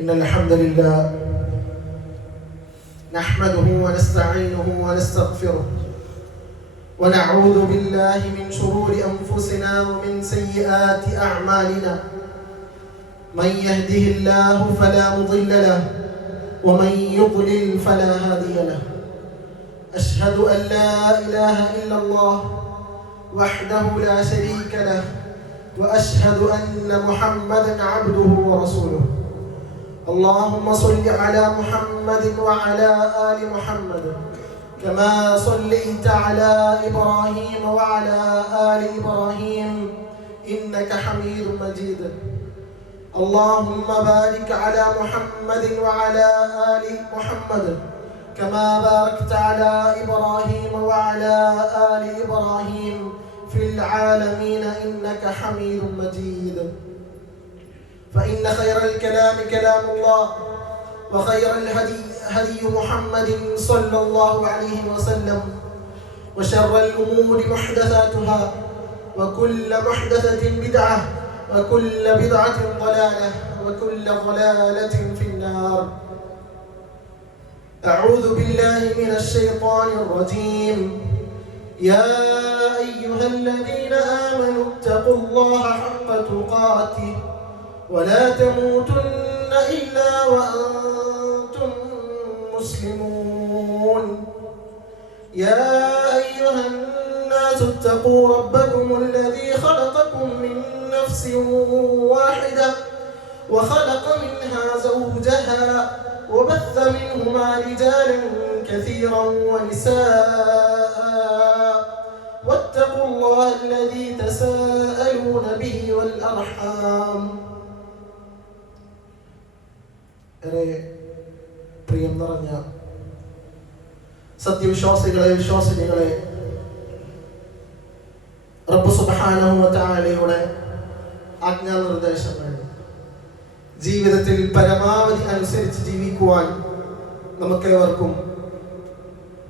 إن الحمد لله نحمده ونستعينه ونستغفره ونعوذ بالله من شرور أنفسنا ومن سيئات أعمالنا من يهده الله فلا مضل له ومن يضلل فلا هادي له أشهد أن لا إله إلا الله وحده لا شريك له وأشهد أن محمدا عبده ورسوله اللهم صل على محمد وعلى آل محمد كما صليت على إبراهيم وعلى آل إبراهيم إنك حميد مجيد اللهم بارك على محمد وعلى آل محمد كما باركت على إبراهيم وعلى آل إبراهيم في العالمين إنك حميد مجيد فإن خير الكلام كلام الله وخير الهدي هدي محمد صلى الله عليه وسلم وشر الأمور محدثاتها وكل محدثة بدعة وكل بدعة ضلالة وكل ضلالة في النار أعوذ بالله من الشيطان الرجيم يا أيها الذين آمنوا اتقوا الله حق تقاته ولا تموتن إلا وأنتم مسلمون يا أيها الناس اتقوا ربكم الذي خلقكم من نفس واحدة وخلق منها زوجها وبث منهما رجالا كثيرا ونساء واتقوا الله الذي تساءلون به والأرحام പ്രിയം നിറഞ്ഞ സത്യവിശ്വാസികളെ വിശ്വാസിനികളെ, റബ്ബ് സുബ്ഹാനഹു വ തആലയുടെ ആജ്ഞാനിർദ്ദേശങ്ങൾ ജീവിതത്തിൽ പരമാവധി അനുസരിച്ച് ജീവിക്കുവാൻ നമുക്കേവർക്കും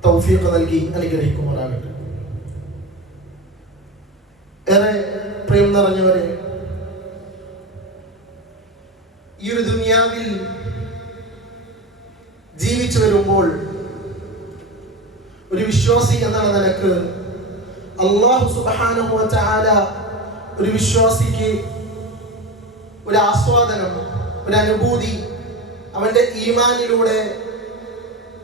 തൗഫീഖ് നൽകി അനുഗ്രഹിക്കുമാറാകട്ടെ. ഏറെ പ്രിയം നിറഞ്ഞവരെ, ഈ ഒരു ദുനിയാവിൽ ജീവിച്ചു വരുമ്പോൾ ഒരു വിശ്വാസി എന്നുള്ള നിലക്ക് അല്ലാഹു സുബ്ഹാനഹു വ തആല ഒരു വിശ്വാസിക്ക് ഒരു ആസ്വാദനം, ഒരു അനുഭൂതി അവന്റെ ഈമാനിലൂടെ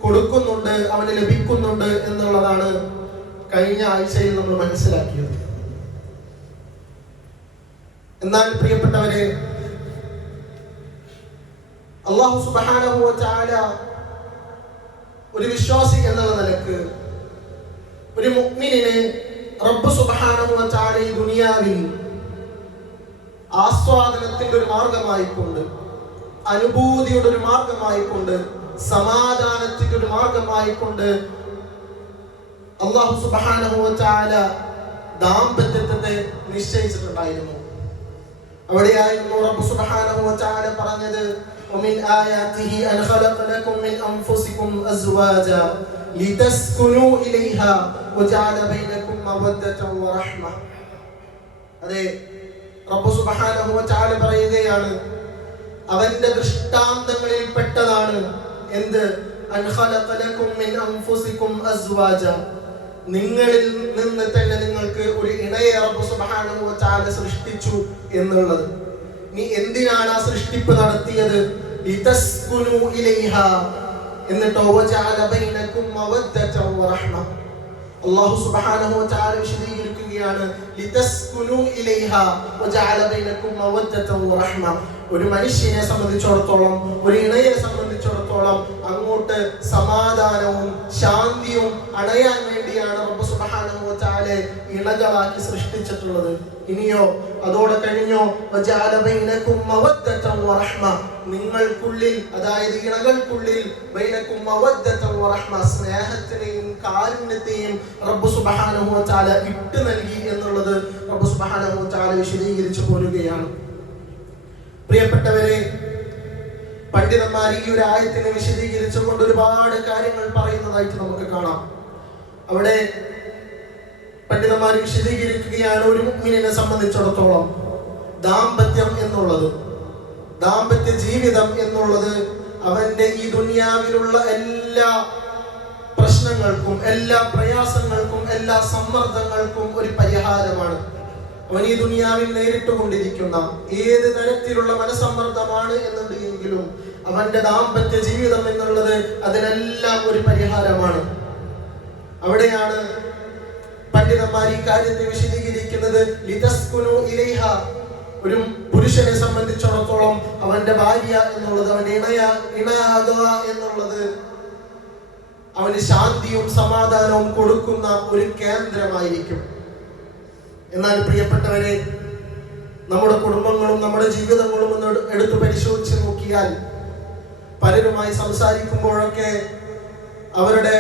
കൊടുക്കുന്നുണ്ട്, അവന് ലഭിക്കുന്നുണ്ട് എന്നുള്ളതാണ് കഴിഞ്ഞ ആഴ്ചയിൽ നമ്മൾ മനസ്സിലാക്കിയത്. എന്നാൽ പ്രിയപ്പെട്ടവരെ, അല്ലാഹു സുബ്ഹാനഹു വ തആല ഒരു വിശ്വാസി എന്നുള്ള നിലക്ക് ഒരു മുഅ്മിനിനെ റബ്ബ് സുബ്ഹാനഹു വ തആല ഈ ദുനിയാവിൽ ആസ്വാദനത്തിന്റെ ഒരു മാർഗമായിക്കൊണ്ട്, അനുഭൂതിയുടെ ഒരു മാർഗമായിക്കൊണ്ട്, സമാധാനത്തിന്റെ ഒരു മാർഗമായിക്കൊണ്ട് അല്ലാഹു സുബ്ഹാനഹു വ തആല ദാമ്പത്യത്തെ നിശ്ചയിച്ചിട്ടുണ്ടായിരുന്നു. അവിടെയായിരുന്നു റബ്ബ് സുബ്ഹാനഹു വ തആല പറഞ്ഞത്, ومن آياته أن خلق لكم من أنفسكم أزواجا لتسكنوا إليها وجعل بينكم مودة ورحمة. അതെ, റബ്ബ് സുബ്ഹാനഹു വ തആല പറയുകയാണ്, അവന്റെ ദൃഷ്ടാന്തങ്ങളിൽ പെട്ടതാണ് എന്ത്? അൻ ഖലഖ ലക്കും മിൻ അൻഫുസികും അസ്വാജ, നിങ്ങളിൽ നിന്ന് തന്നെ നിങ്ങൾക്ക് ഒരു ഇണയെ റബ്ബ് സുബ്ഹാനഹു വ തആല സൃഷ്ടിച്ചു എന്നുള്ളത്. നീ എന്തിനാണ് ആ സൃഷ്ടിപ്പ് നടത്തിയത്? ലിതസ്കുനു ഇലൈഹ, എന്നിട്ടോ വജഅല ബൈനകും മവദ്ദത വറഹ്മ. അല്ലാഹു സുബ്ഹാനഹു വ തആല വിശദീകരിക്കുകയാണ്, ലിതസ്കുനു ഇലൈഹ വജഅല ബൈനകും മവദ്ദത വറഹ്മ. ഒരു മനുഷ്യനെ സംബന്ധിച്ചിടത്തോളം, ഒരു ഇണയെ സംബന്ധിച്ചിടത്തോളം അങ്ങോട്ട് സമാധാനവും ശാന്തിയും അണയാൻ വേണ്ടിയാണ് റബ്ബ് സുബ്ഹാനഹു വ തആല ഇണകളാക്കി സൃഷ്ടിച്ചിട്ടുള്ളത്. ഇനിയോ അതോടെ കഴിഞ്ഞോ, വജഅല ബൈനകും മവദ്ദത വറഹ്മ, നിങ്ങൾക്കുള്ളിൽ, അതായത് ഇണകൾക്കുള്ളിൽ, ബൈനകും മവദ്ദത വറഹ്മ, സ്നേഹത്തിനെയും കാരുണ്യത്തെയും റബ്ബ് സുബ്ഹാനഹു വ തആല ഇട്ട് നൽകി എന്നുള്ളത് റബ്ബ് സുബ്ഹാനഹു വ തആല വിശദീകരിച്ചു പോരുകയാണ്. പ്രിയപ്പെട്ടവരെ, പണ്ഡിതന്മാർ ഈ ഒരു ആയത്തിനെ വിശദീകരിച്ചുകൊണ്ട് ഒരുപാട് കാര്യങ്ങൾ പറയുന്നതായിട്ട് നമുക്ക് കാണാം. അവിടെ പണ്ഡിതന്മാർ വിശദീകരിക്കുകയാണ്, ഒരു മുഅ്മിനിനെ സംബന്ധിച്ചിടത്തോളം ദാമ്പത്യം എന്നുള്ളത്, ദാമ്പത്യ ജീവിതം എന്നുള്ളത് അവന്റെ ഈ ദുനിയാവിലുള്ള എല്ലാ പ്രശ്നങ്ങൾക്കും, എല്ലാ പ്രയാസങ്ങൾക്കും, എല്ലാ സമ്മർദ്ദങ്ങൾക്കും ഒരു പരിഹാരമാണ്. അവൻ ഈ ദുനിയാവിൽ നേരിട്ടുകൊണ്ടിരിക്കുന്ന ഏത് തരത്തിലുള്ള മനസമ്മർദ്ദമാണ് എന്നുണ്ടെങ്കിലും അവന്റെ ദാമ്പത്യ ജീവിതം എന്നുള്ളത് അതിനെല്ലാം ഒരു പരിഹാരമാണ്. അവിടെയാണ് പണ്ഡിതന്മാർ ഈ കാര്യത്തെ വിശദീകരിക്കുന്നത്. ലിതസ്കുനു ഇലൈഹ, ഒരു പുരുഷനെ സംബന്ധിച്ചിടത്തോളം അവന്റെ ഭാര്യ എന്നുള്ളത്, അവന്റെ ഇണയാകുക എന്നുള്ളത് അവന് ശാന്തിയും സമാധാനവും കൊടുക്കുന്ന ഒരു കേന്ദ്രമായിരിക്കും. എന്നാൽ പ്രിയപ്പെട്ടവരെ, നമ്മുടെ കുടുംബങ്ങളും നമ്മുടെ ജീവിതങ്ങളും ഒന്ന് എടുത്തു പരിശോധിച്ച് നോക്കിയാൽ പലരുമായി സംസാരിക്കുമ്പോഴൊക്കെ അവരുടെ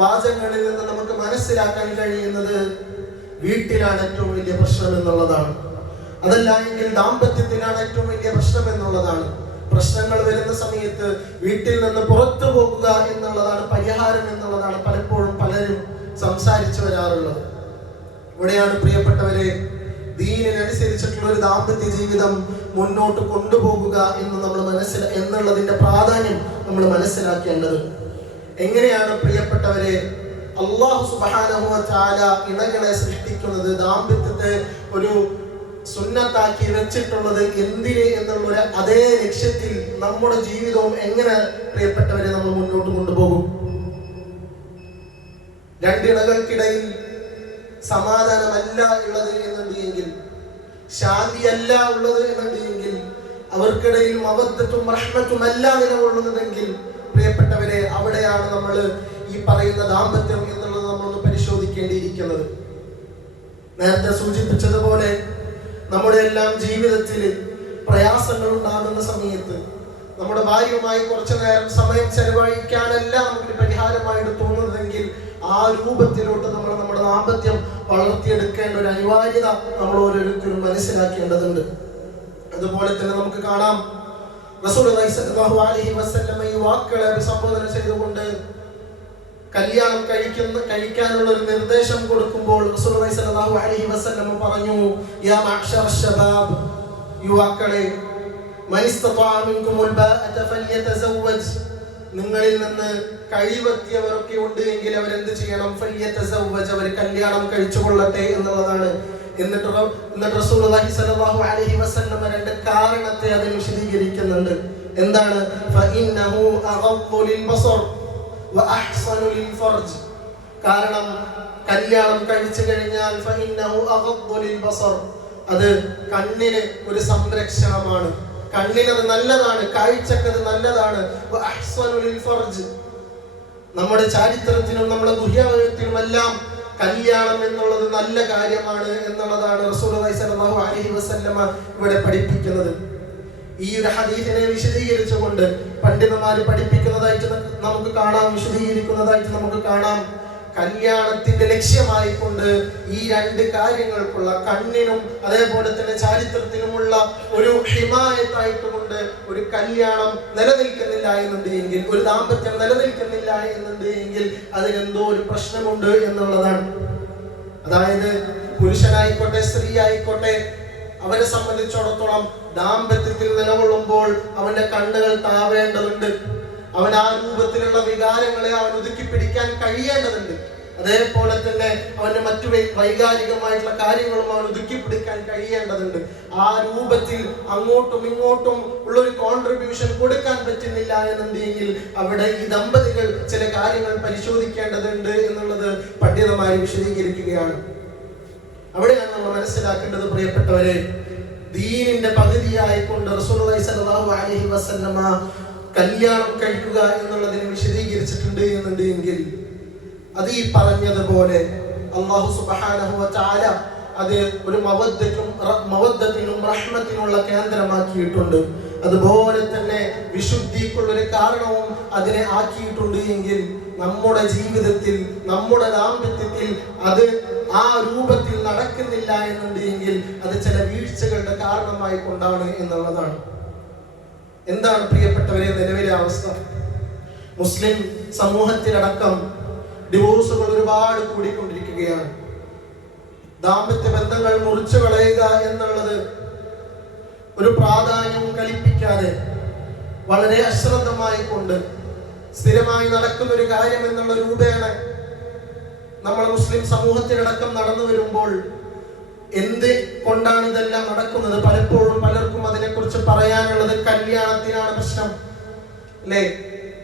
വാചകങ്ങളിൽ നിന്ന് നമുക്ക് മനസ്സിലാക്കാൻ കഴിയുന്നത് വീട്ടിലാണ് ഏറ്റവും വലിയ പ്രശ്നം എന്നുള്ളതാണ്. അതല്ല എങ്കിൽ ദാമ്പത്യത്തിലാണ് ഏറ്റവും വലിയ പ്രശ്നം എന്നുള്ളതാണ്. പ്രശ്നങ്ങൾ വരുന്ന സമയത്ത് വീട്ടിൽ നിന്ന് പുറത്തു പോകുക എന്നുള്ളതാണ് പരിഹാരം എന്നുള്ളതാണ് പലപ്പോഴും പലരും സംസാരിച്ചു വരാറുള്ളത്. ഇവിടെയാണ് പ്രിയപ്പെട്ടവരെ, ദീനിനനുസരിച്ചിട്ടുള്ള ഒരു ദാമ്പത്യ ജീവിതം മുന്നോട്ട് കൊണ്ടുപോകുക എന്നുള്ളതിന്റെ പ്രാധാന്യം നമ്മൾ മനസ്സിലാക്കേണ്ടത്. എങ്ങനെയാണ് പ്രിയപ്പെട്ടവരെ അല്ലാഹു സുബ്ഹാനഹു വ തആല ഇണകളെ സൃഷ്ടിക്കുന്നത്, ദാമ്പത്യത്തെ ഒരു സുന്നത്താക്കി വെച്ചിട്ടുള്ളത് എന്തിന് എന്നുള്ള അതേ ലക്ഷ്യത്തിൽ നമ്മുടെ ജീവിതവും എങ്ങനെ പ്രിയപ്പെട്ടവരെ നമ്മൾ മുന്നോട്ട് കൊണ്ടുപോകും? രണ്ടിണകൾക്കിടയിൽ സമാധാനമല്ല ഉള്ളത് എന്നുണ്ടെങ്കിൽ, ശാന്തിയല്ല ഉള്ളത് എന്നുണ്ടെങ്കിൽ, അവർക്കിടയിൽ മവദ്ദത്തും റഹ്മത്തും അല്ല നിലകൊള്ളുന്നതെങ്കിൽ പ്രിയപ്പെട്ടവരെ, അവിടെയാണ് നമ്മൾ ഈ പറയുന്ന ദാമ്പത്യം എന്നുള്ളത് നമ്മളൊന്ന് പരിശോധിക്കേണ്ടിയിരിക്കുന്നത്. നേരത്തെ സൂചിപ്പിച്ചതുപോലെ നമ്മുടെ എല്ലാം ജീവിതത്തിൽ പ്രയാസങ്ങൾ ഉണ്ടാകുന്ന സമയത്ത് നമ്മുടെ ഭാര്യയുമായി കുറച്ചു നേരം സമയം ചെലവഴിക്കാനല്ല നമുക്ക് പരിഹാരമായിട്ട് തോന്നുന്നതെങ്കിൽ ആ രൂപത്തിലോട്ട് നമ്മൾ നമ്മുടെ ദാമ്പത്യം വളർത്തിയെടുക്കേണ്ട ഒരു അനിവാര്യത നമ്മൾ ഓരോരുത്തരും മനസ്സിലാക്കേണ്ടതുണ്ട്. അതുപോലെ തന്നെ നമുക്ക് കാണാം, റസൂലുള്ളാഹി സ്വല്ലല്ലാഹു അലൈഹി വസല്ലം ഈ വാക്കുകളെ അഭിസംബോധന ചെയ്തുകൊണ്ട് കല്യാണം കഴിക്കാനുള്ള ഒരു നിർദ്ദേശം കൊടുക്കുമ്പോൾ റസൂലുള്ളാഹി സ്വല്ലല്ലാഹു അലൈഹി വസല്ലം പറഞ്ഞു, യാ മഅ്ശറ ശബാബ്, യുവാക്കളെ, മൻ ഇസ്തതാഅ മിൻകുമുൽ ബാഅത ഫല്യതസവ്വജ്, നിങ്ങളിൽ നിന്ന് കഴിവെത്തിയവരൊക്കെ ഉണ്ട് എങ്കിൽ അവരെന്ത് ചെയ്യണം? ഫല്യതസവ്വജ്, അവർ കല്യാണം കഴിച്ചുകൊള്ളട്ടെ എന്നുള്ളതാണ്. എന്നിട്ട് റസൂലുള്ളാഹി സ്വല്ലല്ലാഹു അലൈഹി വസല്ലം രണ്ട് കാരണത്തെ അതിന് വിശദീകരിക്കുന്നുണ്ട്. എന്താണ്? ഫഇന്നഹു അഗദ്ദു ലിൽബസർ വഅഹ്സനു ലിൽഫർജ്, കാരണം കല്യാണം കഴിച്ചു കഴിഞ്ഞാൽ ഫഇന്നഹു അഗദ്ദു ലിൽബസർ, അത് കണ്ണിന് ഒരു സംരക്ഷണമാണ്, കണ്ണിനത് നല്ലതാണ്, കാഴ്ചക്കത് നല്ലതാണ്. വഅഹ്സനു ലിൽഫർജ്, നമ്മുടെ ചാരിത്രത്തിനും നമ്മുടെ ദുര്യാവയവത്തിനുമെല്ലാം കല്യാണം എന്നുള്ളത് നല്ല കാര്യമാണ് എന്നുള്ളതാണ് റസൂലുള്ളാഹി സ്വല്ലല്ലാഹു അലൈഹി വസല്ലമ ഇവിടെ പഠിപ്പിക്കുന്നത്. ഈ ഒരു ഹദീസിനെ വിശദീകരിച്ചുകൊണ്ട് പണ്ഡിതന്മാർ പഠിപ്പിക്കുന്നതായിട്ട് നമുക്ക് കാണാം, വിശദീകരിക്കുന്നതായിട്ട് നമുക്ക് കാണാം, കല്യാണത്തിന്റെ ലക്ഷ്യമായിക്കൊണ്ട് ഈ രണ്ട് കാര്യങ്ങൾക്കുള്ള, കണ്ണിനും അതേപോലെ തന്നെ ചാരിത്രത്തിനുമുള്ള ഒരു ഹിമായത്തായിട്ടുകൊണ്ട് ഒരു കല്യാണം നിലനിൽക്കുന്നില്ല എന്നുണ്ടെങ്കിൽ, ഒരു ദാമ്പത്യം നിലനിൽക്കുന്നില്ല എന്നുണ്ടെങ്കിൽ അതിനെന്തോ ഒരു പ്രശ്നമുണ്ട് എന്നുള്ളതാണ്. അതായത് പുരുഷനായിക്കോട്ടെ സ്ത്രീ ആയിക്കോട്ടെ, അവരെ സംബന്ധിച്ചിടത്തോളം ദാമ്പത്യത്തിൽ നിലകൊള്ളുമ്പോൾ അവന്റെ കണ്ണുകൾ താവേണ്ടതുണ്ട്, അവൻ ആ രൂപത്തിലുള്ള വികാരങ്ങളെ അവൻ ഒതുക്കി പിടിക്കാൻ കഴിയേണ്ടതുണ്ട്. അതേപോലെ തന്നെ അവന്റെ മറ്റു വൈകാരികമായിട്ടുള്ള കാര്യങ്ങളും അവൻ ഒതുക്കി പിടിക്കാൻ കഴിയേണ്ടതുണ്ട്. ആ രൂപത്തിൽ അങ്ങോട്ടും ഇങ്ങോട്ടും ഉള്ള ഒരു കോൺട്രിബ്യൂഷൻ കൊടുക്കാൻ പറ്റുന്നില്ല എന്നുണ്ടെങ്കിൽ അവിടെ ഈ ദമ്പതികൾ ചില കാര്യങ്ങൾ പരിശോധിക്കേണ്ടതുണ്ട് എന്നുള്ളത് പണ്ഡിതന്മാർ വിശദീകരിക്കുകയാണ്. അവിടെയാണ് നമ്മൾ മനസ്സിലാക്കേണ്ടത്, പ്രിയപ്പെട്ടവരെ, ദീനിന്റെ പകുതിയായിക്കൊണ്ട് റസൂലുള്ളാഹി സ്വല്ലല്ലാഹു അലൈഹി വസല്ലമ കല്യാണം കഴിക്കുക എന്നുള്ളതിനെ വിശദീകരിച്ചിട്ടുണ്ട് എന്നുണ്ടെങ്കിൽ അത് ഈ പറഞ്ഞതുപോലെ അല്ലാഹു സുബ്ഹാനഹു വ തആല അത് ഒരു മവദ്ദത്തിനും റഹ്മത്തിനുള്ള കേന്ദ്രമാക്കിയിട്ടുണ്ട്. അതുപോലെ തന്നെ വിശുദ്ധിക്കുള്ളൊരു കാരണവും അതിനെ ആക്കിയിട്ടുണ്ട് എങ്കിൽ നമ്മുടെ ജീവിതത്തിൽ, നമ്മുടെ ദാമ്പത്യത്തിൽ അത് ആ രൂപത്തിൽ നടക്കുന്നില്ല എന്നുണ്ടെങ്കിൽ അത് ചില വീഴ്ചകളുടെ കാരണമായി കൊണ്ടാണ് എന്നുള്ളതാണ്. എന്താണ് പ്രിയപ്പെട്ടവരെ നിലവിലെ അവസ്ഥ? മുസ്ലിം സമൂഹത്തിലടക്കം ഡിവോഴ്സുകൾ ഒരുപാട് കൂടിക്കൊണ്ടിരിക്കുകയാണ്. ദാമ്പത്യ ബന്ധങ്ങൾ മുറിച്ചു കളയുക എന്നുള്ളത് ഒരു പ്രാധാന്യവും കൽപ്പിക്കാതെ വളരെ അശ്രദ്ധമായി കൊണ്ട് സ്ഥിരമായി നടക്കുന്ന ഒരു കാര്യം എന്നുള്ള രൂപേണ നമ്മൾ മുസ്ലിം സമൂഹത്തിലടക്കം നടന്നു വരുമ്പോൾ എന്ത് കൊണ്ടാണ് ഇതെല്ലാം നടക്കുന്നത്? പലപ്പോഴും പലർക്കും അതിനെക്കുറിച്ച് പറയാനുള്ളത് കല്യാണത്തിനാണ് പ്രശ്നം, അല്ലേ?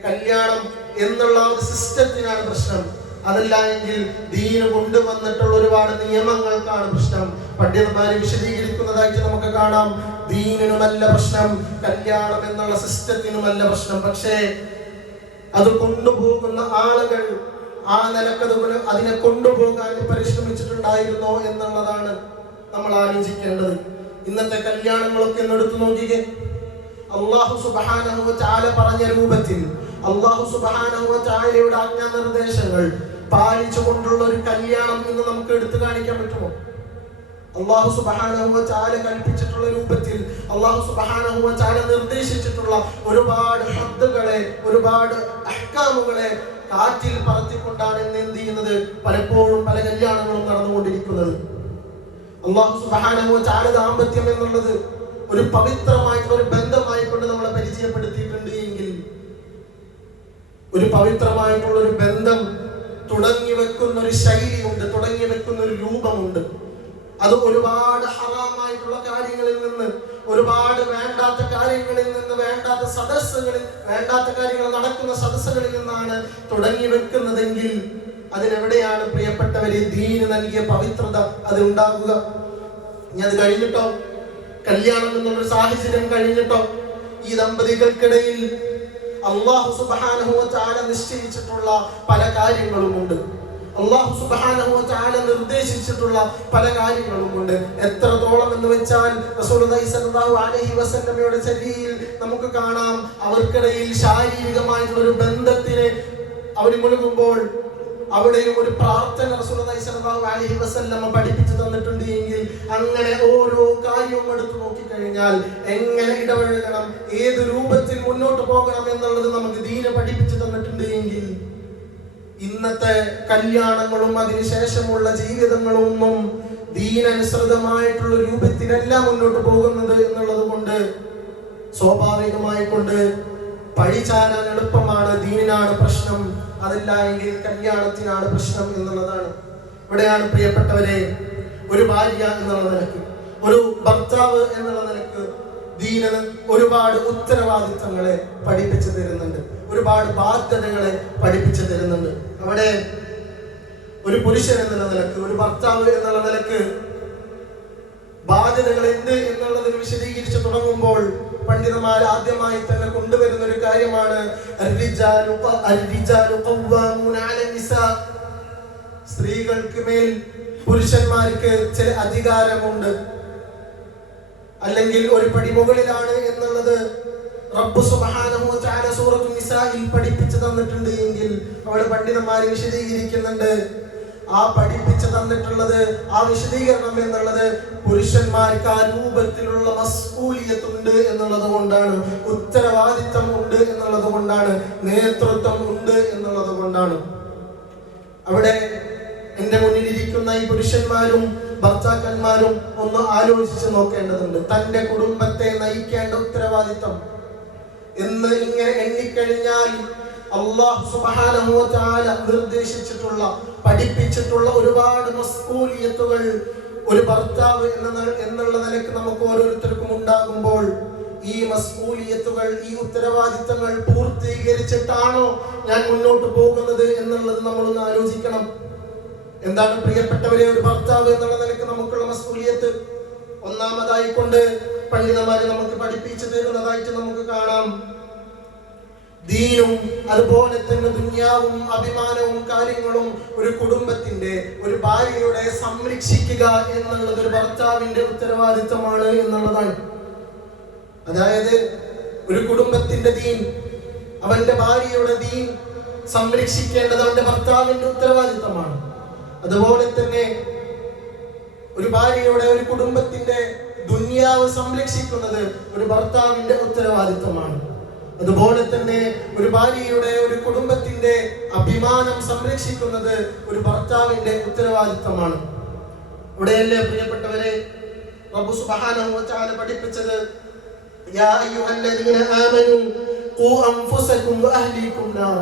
കല്യാണം എന്നുള്ള ഒരു സിസ്റ്റത്തിനാണ് പ്രശ്നം. അതല്ല എങ്കിൽ ദീന് കൊണ്ടുവന്നിട്ടുള്ള ഒരുപാട് നിയമങ്ങൾക്കാണ് പ്രശ്നം. പണ്ഡിതന്മാരെ വിശദീകരിക്കുന്നതായിട്ട് നമുക്ക് കാണാം. ദീനിനുമല്ല പ്രശ്നം, കല്യാണം എന്നുള്ള സിസ്റ്റത്തിനുമല്ല പ്രശ്നം. പക്ഷേ അത് കൊണ്ടുപോകുന്ന ആളുകൾ ആ നിലക്കത് അതിനെ കൊണ്ടുപോകാൻ പരിശ്രമിച്ചിട്ടുണ്ടായിരുന്നോ എന്നുള്ളതാണ് നമ്മൾ ആലോചിക്കേണ്ടത്. ഇന്നത്തെ കല്യാണങ്ങളൊക്കെ എന്നെടുത്ത് നോക്കിക്കേ. അല്ലാഹു സുബ്ഹാനഹു വ തആല പറഞ്ഞ രൂപത്തിൽ അല്ലാഹു സുബ്ഹാനഹു വ തആലയുടെ ആജ്ഞാ നിർദ്ദേശങ്ങൾ പാലിച്ചുകൊണ്ടുള്ള ഒരു കല്യാണം ഇന്ന് നമുക്ക് എടുത്തു കാണിക്കാൻ പറ്റുമോ? അല്ലാഹു സുബ്ഹാനഹു വ തആല കൽപ്പിച്ചിട്ടുള്ള രൂപത്തിൽ അല്ലാഹു സുബ്ഹാനഹു വ തആല നിർദ്ദേശിച്ചിട്ടുള്ള ഒരുപാട് ഹദ്ദുകളെ, ഒരുപാട് അഹ്കാമുകളെ കാറ്റിൽ പറത്തിക്കൊണ്ടാണ് ഇന്ന് എന്ത് ചെയ്യുന്നത്? പലപ്പോഴും പല കല്യാണങ്ങളും നടന്നുകൊണ്ടിരിക്കുന്നത്. അല്ലാഹു സുബ്ഹാനഹു വ തആല ദാമ്പത്യം എന്നുള്ളത് ഒരു പവിത്രമായിട്ടുള്ള ഒരു ബന്ധമായിക്കൊണ്ട് നമ്മളെ പരിചയപ്പെടുത്തിയിട്ടുണ്ട് എങ്കിൽ, ഒരു പവിത്രമായിട്ടുള്ള ഒരു ബന്ധം തുടങ്ങി വെക്കുന്ന ഒരു ശൈലിയുണ്ട്, തുടങ്ങി വെക്കുന്ന ഒരു രൂപമുണ്ട്. അത് ഒരുപാട് ഹറാമായിട്ടുള്ള കാര്യങ്ങളിൽ നിന്ന്, ഒരുപാട് വേണ്ടാത്ത കാര്യങ്ങളിൽ നിന്ന്, വേണ്ടാത്ത സദസ്സുകളിൽ, വേണ്ടാത്ത കാര്യങ്ങൾ നടക്കുന്ന സദസ്സുകളിൽ നിന്നാണ് തുടങ്ങി വെക്കുന്നതെങ്കിൽ അതിനെവിടെയാണ് പ്രിയപ്പെട്ടവരെ ദീന് നൽകിയ പവിത്രത അത് ഉണ്ടാകുക? ഇനി അത് കഴിഞ്ഞിട്ടോ, കല്യാണം എന്നുള്ളൊരു സാഹചര്യം കഴിഞ്ഞിട്ടോ, ഈ ദമ്പതികൾക്കിടയിൽ അല്ലാഹു സുബ്ഹാനഹു വ തആല നിശ്ചയിച്ചിട്ടുള്ള പല കാര്യങ്ങളുമുണ്ട്. അല്ലാഹു സുബ്ഹാനഹു വ തആല നിർദ്ദേശിച്ചിട്ടുള്ള പല കാര്യങ്ങളുമുണ്ട്. എത്രത്തോളം എന്ന് വെച്ചാൽ റസൂലുള്ളാഹി സ്വല്ലല്ലാഹു അലൈഹി വസല്ലമയുടെ ചര്യയിൽ നമുക്ക് കാണാം, അവർക്കിടയിൽ ശാരീരികമായിട്ടുള്ള ഒരു ബന്ധത്തിന് അവർ മുഴുകുമ്പോൾ അവിടെയും ഒരു പ്രാർത്ഥന റസൂലുള്ളാഹി സ്വല്ലല്ലാഹു അലൈഹി വസല്ലമ പഠിപ്പിച്ചു തന്നിട്ടുണ്ട് എങ്കിൽ, അങ്ങനെ ഓരോ കാര്യവും എടുത്തു നോക്കിക്കഴിഞ്ഞാൽ എങ്ങനെ ഇടപഴകണം, ഏത് രൂപത്തിൽ മുന്നോട്ട് പോകണം എന്നുള്ളത് നമുക്ക് ദീന് പഠിപ്പിച്ചു തന്നിട്ടുണ്ട് എങ്കിൽ, ഇന്നത്തെ കല്യാണങ്ങളും അതിനുശേഷമുള്ള ജീവിതങ്ങളും ഒന്നും ദീനനുസൃതമായിട്ടുള്ള രൂപത്തിലല്ല മുന്നോട്ട് പോകുന്നത് എന്നുള്ളത് കൊണ്ട് സ്വാഭാവികമായി കൊണ്ട് പഴിചാരാൻ എളുപ്പമാണ്. ദീനിനാണ് പ്രശ്നം, അതല്ല എങ്കിൽ കല്യാണത്തിനാണ് പ്രശ്നം എന്നുള്ളതാണ്. ഇവിടെയാണ് പ്രിയപ്പെട്ടവരെ ഒരു ഭാര്യ എന്നുള്ള നിലക്ക്, ഒരു ഭർത്താവ് എന്നുള്ള നിലക്ക് ദീനന് ഒരുപാട് ഉത്തരവാദിത്തങ്ങളെ പഠിപ്പിച്ചു തരുന്നുണ്ട്, ഒരുപാട് ബാധ്യതകളെ പഠിപ്പിച്ചു തരുന്നുണ്ട്. അവിടെ ഒരു പുരുഷൻ എന്നുള്ള നിലക്ക്, ഒരു ഭർത്താവ് എന്നുള്ള നിലക്ക് ബാധ്യതകൾ എന്ത് എന്നുള്ളതിന് വിശദീകരിച്ച് തുടങ്ങുമ്പോൾ പണ്ഡിതന്മാർ ആദ്യമായി തന്നെ കൊണ്ടുവരുന്ന ഒരു കാര്യമാണ് സ്ത്രീകൾക്ക് മേൽ പുരുഷന്മാർക്ക് ചില അധികാരമുണ്ട്, അല്ലെങ്കിൽ ഒരു പടി മുകളിലാണ് എന്നുള്ളത് റബ്ബ് സുബ്ഹാനഹു വ തആല സൂറത്തുൻ നിസായിൽ പഠിപ്പിച്ചു തന്നിട്ടുണ്ട് എങ്കിൽ, അവിടെ പണ്ഡിതന്മാർ വിശദീകരിക്കുന്നുണ്ട്, ആ പഠിപ്പിച്ചു തന്നിട്ടുള്ളത്, ആ വിശദീകരണം എന്നുള്ളത് പുരുഷന്മാർക്ക് ആ രൂപത്തിലുള്ള മസ്ഊലിയത്തുണ്ട് എന്നുള്ളത് കൊണ്ടാണ്, ഉത്തരവാദിത്തം ഉണ്ട് എന്നുള്ളത് കൊണ്ടാണ്, നേതൃത്വം ഉണ്ട് എന്നുള്ളത് കൊണ്ടാണ്. അവിടെ എന്റെ മുന്നിലിരിക്കുന്ന ഈ പുരുഷന്മാരും ഭർത്താക്കന്മാരും ഒന്ന് ആലോചിച്ച് നോക്കേണ്ടതുണ്ട്. തന്റെ കുടുംബത്തെ നയിക്കേണ്ട ഉത്തരവാദിത്തം എന്ന് ഇങ്ങനെ എണ്ണിക്കഴിഞ്ഞാൽ അല്ലാഹു സുബ്ഹാനഹു വ തആല നിർദ്ദേശിച്ചിട്ടുള്ള, പഠിപ്പിച്ചിട്ടുള്ള ഒരുപാട് മസ്ഊലിയത്തുകൾ ഒരു ഭർത്താവ് എന്നുള്ള നിലയ്ക്ക് നമുക്ക് ഓരോരുത്തർക്കും ഉണ്ടാകുമ്പോൾ, ഈ മസ്ഊലിയത്തുകൾ, ഈ ഉത്തരവാദിത്തങ്ങൾ പൂർത്തീകരിച്ചിട്ടാണോ ഞാൻ മുന്നോട്ട് പോകുന്നത് എന്നുള്ളത് നമ്മളൊന്ന് ആലോചിക്കണം. എന്താണ് പ്രിയപ്പെട്ടവരെ ഒരു ഭർത്താവ് എന്നുള്ള നിലയ്ക്ക് നമുക്കുള്ള മസ്ഊലിയത്ത്? ഒന്നാമതായി കൊണ്ട് പണ്ഡിതന്മാര് നമുക്ക് പഠിപ്പിച്ചു തരുന്നതായിട്ട് നമുക്ക് കാണാം, ദീനും അതുപോലെ തന്നെ ദുനിയാവും അഭിമാനവും കാര്യങ്ങളും ഒരു കുടുംബത്തിന്റെ, ഒരു ഭാര്യയുടെ സംരക്ഷിക്കുക എന്നുള്ളത് ഒരു ഭർത്താവിന്റെ ഉത്തരവാദിത്തമാണ് എന്നുള്ളതാണ്. അതായത് ഒരു കുടുംബത്തിന്റെ ദീൻ, അവന്റെ ഭാര്യയുടെ ദീൻ സംരക്ഷിക്കേണ്ടത് അവന്റെ ഭർത്താവിന്റെ ഉത്തരവാദിത്തമാണ്. അതുപോലെ തന്നെ ഒരു ഭാര്യയുടെ, ഒരു കുടുംബത്തിന്റെ ദുനിയാവ് സംരക്ഷിക്കുന്നത് ഒരു ഭർത്താവിന്റെ ഉത്തരവാദിത്തമാണ്. അതുപോലെ തന്നെ ഒരു ഭാര്യയുടെ, ഒരു കുടുംബത്തിന്റെ അഭിമാനം സംരക്ഷിക്കുന്നത് ഒരു ഭർത്താവിന്റെ ഉത്തരവാദിത്തമാണ്. ഇവിടെയല്ലേ പ്രിയപ്പെട്ടവരെ റബ്ബ് സുബ്ഹാനഹു വ തആല പഠിപ്പിച്ചത് യാ അയ്യുഹല്ലദീന ആമനൂ ഖൂ അൻഫുസകും വഅഹ്ലീകും നാറ.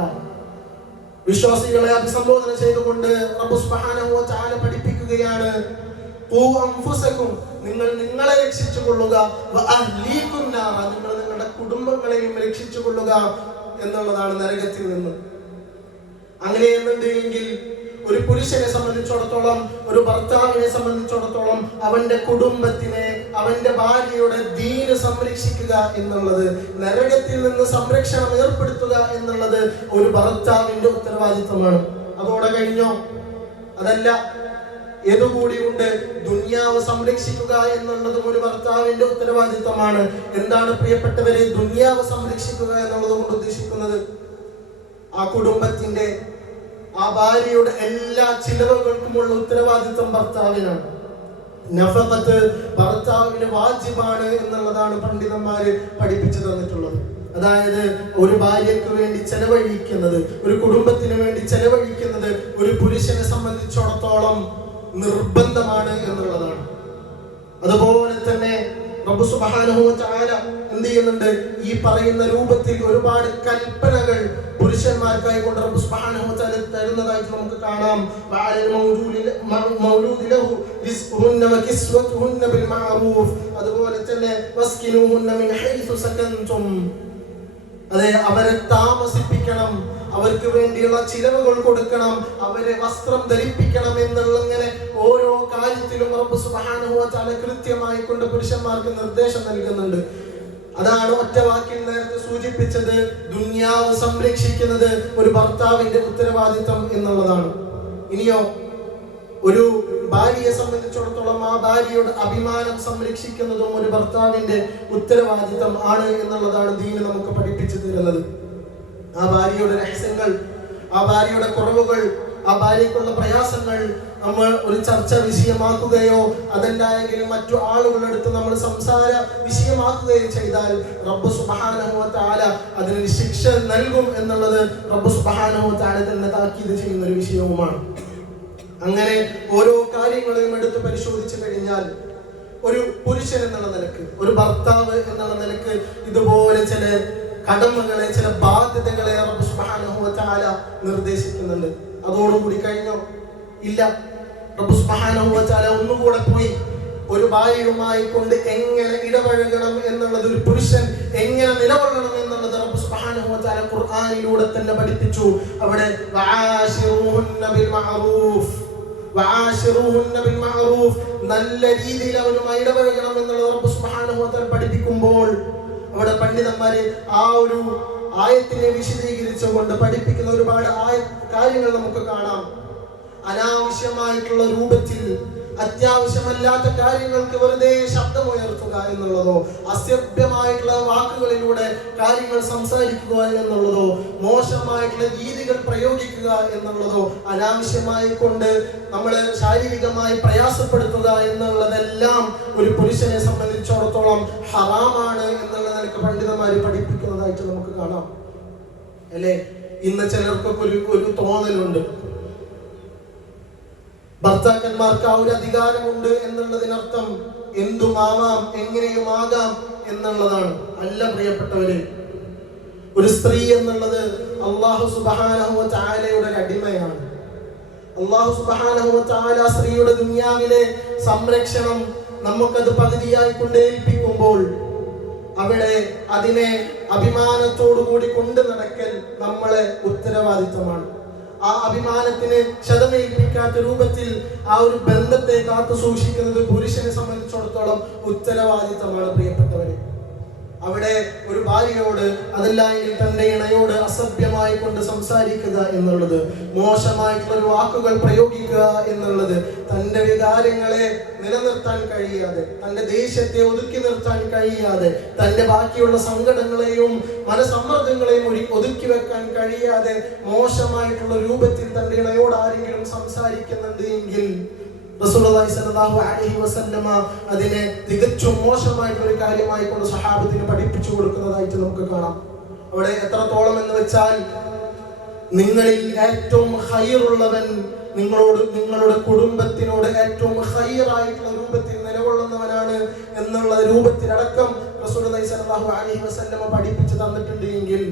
വിശ്വാസികളെ അഭിസംബോധന ചെയ്തുകൊണ്ട് റബ്ബ് സുബ്ഹാനഹു വ തആല പഠിപ്പിക്കുകയാണ്, ഖൂ അൻഫുസകും, നിങ്ങൾ നിങ്ങളെ രക്ഷിച്ചുകൊള്ളുക, വഅഹ്ലീകും നാറ, നിങ്ങൾ നിങ്ങളുടെ കുടുംബങ്ങളെയും രക്ഷിച്ചുകൊള്ളുക എന്നുള്ളതാണ് നരകത്തിൽ നിന്ന്. അങ്ങനെയെന്നുണ്ടെങ്കിൽ ഒരു പുരുഷനെ സംബന്ധിച്ചിടത്തോളം, ഒരു ഭർത്താവിനെ സംബന്ധിച്ചിടത്തോളം അവന്റെ കുടുംബത്തിനെ, അവന്റെ ഭാര്യയുടെ ദീന് സംരക്ഷിക്കുക എന്നുള്ളത്, നരകത്തിൽ നിന്ന് സംരക്ഷണം ഏർപ്പെടുത്തുക എന്നുള്ളത് ഒരു ഭർത്താവിന്റെ ഉത്തരവാദിത്വമാണ്. അതോടെ കഴിഞ്ഞോ? അതല്ല, ഏതുകൂടിയുണ്ട്, ദുനിയാവ് സംരക്ഷിക്കുക എന്നുള്ളതും ഒരു ഭർത്താവിന്റെ ഉത്തരവാദിത്വമാണ്. എന്താണ് പ്രിയപ്പെട്ടവരെ ദുനിയാവ് സംരക്ഷിക്കുക എന്നുള്ളത് കൊണ്ട് ഉദ്ദേശിക്കുന്നത്? ആ കുടുംബത്തിന്റെ, ആ ഭാര്യയുടെ എല്ലാ ചിലവുകൾക്കുമുള്ള ഉത്തരവാദിത്വം ഭർത്താവിനാണ്. നഫഖത്ത് ഭർത്താവിന് വാജിബാണ് എന്നുള്ളതാണ് പണ്ഡിതന്മാര് പഠിപ്പിച്ചു തന്നിട്ടുള്ളത്. അതായത് ഒരു ഭാര്യയ്ക്ക് വേണ്ടി ചെലവഴിക്കുന്നത്, ഒരു കുടുംബത്തിന് വേണ്ടി ചെലവഴിക്കുന്നത് ഒരു പുരുഷനെ സംബന്ധിച്ചിടത്തോളം നിർബന്ധമാണ് എന്നുള്ളതാണ്. അതുപോലെ തന്നെ റബ്ബ് സുബ്ഹാനഹു വ തആല എന്ത് ചെയ്യുന്നുണ്ട്? ഈ പറയുന്ന രൂപത്തിൽ ഒരുപാട് കൽപ്പനകൾ പുരുഷന്മാർക്കായി കൊണ്ട് റബ്ബ് സുബ്ഹാനഹു വ തആല തരുന്നതായിട്ട് നമുക്ക് കാണാം. വഅലൽ മൗലൂദി ലഹു റിസ്ഖുഹുന്ന വകിസ്വതുഹുന്ന ബിൽ മഅറൂഫ്. അതുപോലെ തന്നെ വസ്കിനൂഹുന്ന മിൻ ഹൈസു സകൻതും. അതെ, അവരെ താമസിപ്പിക്കണം, അവർക്ക് വേണ്ടിയുള്ള ചിലവുകൾ കൊടുക്കണം, അവരെ വസ്ത്രം ധരിപ്പിക്കണം എന്നുള്ള ഇങ്ങനെ ഓരോ കാര്യത്തിലും റബ്ബ് സുബ്ഹാനഹു വ തആല കൃത്യമായി കൊണ്ട് പുരുഷന്മാർക്ക് നിർദ്ദേശം നൽകുന്നുണ്ട്. അതാണ് ഒറ്റ വാക്കിൽ നേരത്തെ സൂചിപ്പിച്ചത്, ദുനിയാവ് സംരക്ഷിക്കുന്നത് ഒരു ഭർത്താവിന്റെ ഉത്തരവാദിത്വം എന്നുള്ളതാണ്. ഇനിയോ ഒരു ഭാര്യയെ സംബന്ധിച്ചിടത്തോളം ആ ഭാര്യയുടെ അഭിമാനം സംരക്ഷിക്കുന്നതും ഒരു ഭർത്താവിന്റെ ഉത്തരവാദിത്വം ആണ് എന്നുള്ളതാണ് ദീന് നമുക്ക് പഠിപ്പിച്ചു തരുന്നത്. ആ ഭാര്യയുടെ രഹസ്യങ്ങൾ, ആ ഭാര്യയുടെ കുറവുകൾ, ആ ഭാര്യക്കുള്ള പ്രയാസങ്ങൾ നമ്മൾ ഒരു ചർച്ച വിഷയമാക്കുകയോ അതല്ലായെങ്കിലും മറ്റു ആളുകളെടുത്ത് നമ്മൾ സംസാര വിഷയമാക്കുകയോ ചെയ്താൽ റബ്ബ് സുബ്ഹാനഹു വ തആല അതിന് ശിക്ഷ നൽകും എന്നുള്ളത് റബ്ബ് സുബ്ഹാനഹു വ തആല തന്നെ താക്കീത് ചെയ്യുന്ന ഒരു വിഷയവുമാണ്. അങ്ങനെ ഓരോ കാര്യങ്ങളെയും എടുത്ത് പരിശോധിച്ചു കഴിഞ്ഞാൽ ഒരു പുരുഷൻ എന്നുള്ള നിലക്ക്, ഒരു ഭർത്താവ് എന്നുള്ള നിലക്ക് ഇതുപോലെ ചില കടമകളെ, ചില ബാധ്യതകളെ റബ്ബ് സുബ്ഹാനഹു വ തആല നിർദ്ദേശിക്കുന്നുണ്ട്. അതോടുകൂടി കഴിഞ്ഞോ? ഇല്ല. റബ്ബ് സുബ്ഹാനഹു വ തആല ഒന്നുകൂടെ പോയി ഒരു ഭാര്യയുമായി കൊണ്ട് എങ്ങനെ ഇടപഴകണം എന്നുള്ളത്, ഒരു പുരുഷൻ എങ്ങനെ നിലകൊള്ളണം എന്നുള്ളത് റബ്ബ് സുബ്ഹാനഹു വ തആല ഖുർആനിലൂടെ തന്നെ പഠിപ്പിച്ചു. അവിടെ വആശിറൂഹുന്ന ബിൽ മഅറൂഫ്, വആശിറൂഹുന്ന ബിൽ മഅറൂഫ്, നല്ല രീതിയിൽ അവരുമായി ഇടപഴകണം എന്നുള്ളത് റബ്ബ് സുബ്ഹാനഹു വ തആല പഠിപ്പിക്കുമ്പോൾ അവിടെ പണ്ഡിതന്മാര് ആ ഒരു ആയത്തിനെ വിശദീകരിച്ചുകൊണ്ട് പഠിപ്പിക്കുന്ന ഒരുപാട് കാര്യങ്ങൾ നമുക്ക് കാണാം. അനാവശ്യമായിട്ടുള്ള രൂപത്തിൽ അത്യാവശ്യമല്ലാത്ത കാര്യങ്ങൾക്ക് വെറുതെ ശബ്ദമുയർത്തുക എന്നുള്ളതോ, അസഭ്യമായിട്ടുള്ള വാക്കുകളിലൂടെ കാര്യങ്ങൾ സംസാരിക്കുക എന്നുള്ളതോ, മോശമായിട്ടുള്ള രീതികൾ പ്രയോഗിക്കുക എന്നുള്ളതോ, അനാവശ്യമായി കൊണ്ട് നമ്മളെ ശാരീരികമായി പ്രയാസപ്പെടുത്തുക എന്നുള്ളതെല്ലാം ഒരു പുരുഷനെ സംബന്ധിച്ചിടത്തോളം ഹറാമാണ് എന്നുള്ള നിലക്ക് പണ്ഡിതന്മാര് പഠിപ്പിക്കുന്നതായിട്ട് നമുക്ക് കാണാം. അല്ലെ, ഇന്ന് ചിലർക്കൊക്കെ ഒരു തോന്നലുണ്ട്, ഭർത്താക്കന്മാർക്ക് ആ ഒരു അധികാരമുണ്ട് എന്നുള്ളതിനർത്ഥം എന്തുമാവാം, എങ്ങനെയുമാകാം എന്നുള്ളതാണ്. അല്ല പ്രിയപ്പെട്ടവര്, ഒരു സ്ത്രീ എന്നുള്ളത് അല്ലാഹു സുബ്ഹാനഹു വ തആലയുടെ അടിമയാണ്. അല്ലാഹു സുബ്ഹാനഹു വ തആല സ്ത്രീയുടെ ദുനിയാവിലെ സംരക്ഷണം നമുക്കത് പകുതിയായി കൊണ്ട് ഏൽപ്പിക്കുമ്പോൾ അവിടെ അതിനെ അഭിമാനത്തോടു കൂടി കൊണ്ടു നടക്കൽ നമ്മളെ ഉത്തരവാദിത്വമാണ്. ആ അഭിമാനത്തിന് ക്ഷതമേൽപ്പിക്കാത്ത രൂപത്തിൽ ആ ഒരു ബന്ധത്തെ കാത്തു സൂക്ഷിക്കുന്നത് പുരുഷനെ സംബന്ധിച്ചിടത്തോളം ഉത്തരവാദിത്തമാണ് പ്രിയപ്പെട്ടവരെ. അവിടെ ഒരു ഭാര്യയോട് അതല്ലെങ്കിൽ തന്റെ ഇണയോട് അസഭ്യമായി കൊണ്ട് സംസാരിക്കുക എന്നുള്ളത്, മോശമായിട്ടുള്ള വാക്കുകൾ പ്രയോഗിക്കുക എന്നുള്ളത്, തന്റെ വികാരങ്ങളെ നിലനിർത്താൻ കഴിയാതെ, തന്റെ ദേഷ്യത്തെ ഒതുക്കി നിർത്താൻ കഴിയാതെ, തന്റെ ബാക്കിയുള്ള സങ്കടങ്ങളെയും മനസമ്മർദ്ദങ്ങളെയും ഒതുക്കി വെക്കാൻ കഴിയാതെ മോശമായിട്ടുള്ള രൂപത്തിൽ തന്റെ ഇണയോട് ആരെങ്കിലും സംസാരിക്കുന്നുണ്ട് എങ്കിൽ റസൂലുള്ളാഹി സ്വല്ലല്ലാഹു അലൈഹി വസല്ലമ അതിനെ തികച്ചും മോശമായിട്ടുള്ള ഒരു കാര്യമായി കൊണ്ട് സഹാബത്തിന് പഠിപ്പിച്ചു കൊടുക്കുന്നതായിട്ട് നമുക്ക് കാണാം. അവിടെ എത്രത്തോളം എന്ന് വെച്ചാൽ, നിങ്ങളിൽ ഏറ്റവും ഖൈറുള്ളവൻ നിങ്ങളുടെ കുടുംബത്തിനോട് ഏറ്റവും ഖൈറായിട്ടുള്ള രൂപത്തിൽ നിലകൊള്ളുന്നവനാണ് എന്നുള്ള രൂപത്തിലടക്കം റസൂലുള്ളാഹി സ്വല്ലല്ലാഹു സ്വല്ലല്ലാഹു അലൈഹി വസല്ലം പഠിപ്പിച്ചു തന്നിട്ടുണ്ട് എങ്കിൽ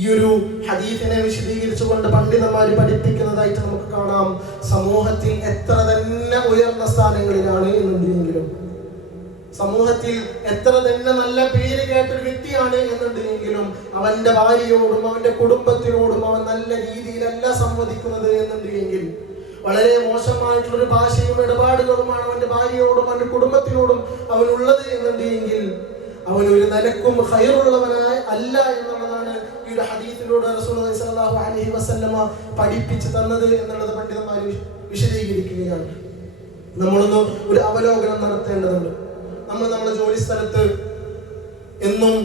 ഈ ഒരു ഹദീസിനെ വിശദീകരിച്ചുകൊണ്ട് പണ്ഡിതന്മാർ പഠിപ്പിക്കുന്നതായിട്ട് നമുക്ക് കാണാം. സമൂഹത്തിൽ എത്ര തന്നെ ഉയർന്ന സ്ഥാനങ്ങളിലാണ് എന്നുണ്ടെങ്കിലും, സമൂഹത്തിൽ എത്ര തന്നെ നല്ല പേര് കേട്ടൊരു വ്യക്തിയാണ് എന്നുണ്ടെങ്കിലും അവന്റെ ഭാര്യയോടും അവന്റെ കുടുംബത്തിനോടും അവൻ നല്ല രീതിയിലല്ല സംവദിക്കുന്നത് എന്നുണ്ടെങ്കിൽ, വളരെ മോശമായിട്ടുള്ളൊരു ഭാഷയും ഇടപാടുകളുമാണ് അവന്റെ ഭാര്യയോടും അവന്റെ കുടുംബത്തിനോടും അവനുള്ളത് എന്നുണ്ടെങ്കിൽ അവൻ ഒരു നിലക്കും ഖൈറുള്ളവനായി അല്ല എന്നുള്ളതാണ് ഈ ഒരു ഹദീസിലൂടെ റസൂലുള്ളാഹി സ്വല്ലല്ലാഹു അലൈഹി വസല്ലമ പഠിപ്പിച്ചു തന്നത് എന്നുള്ളത് പണ്ഡിതന്മാർ വിശദീകരിക്കുകയാണ്. നമ്മളൊന്ന് ഒരു അവലോകനം നടത്തേണ്ടതുണ്ട്. നമ്മൾ നമ്മുടെ ജോലി സ്ഥലത്ത് എന്നും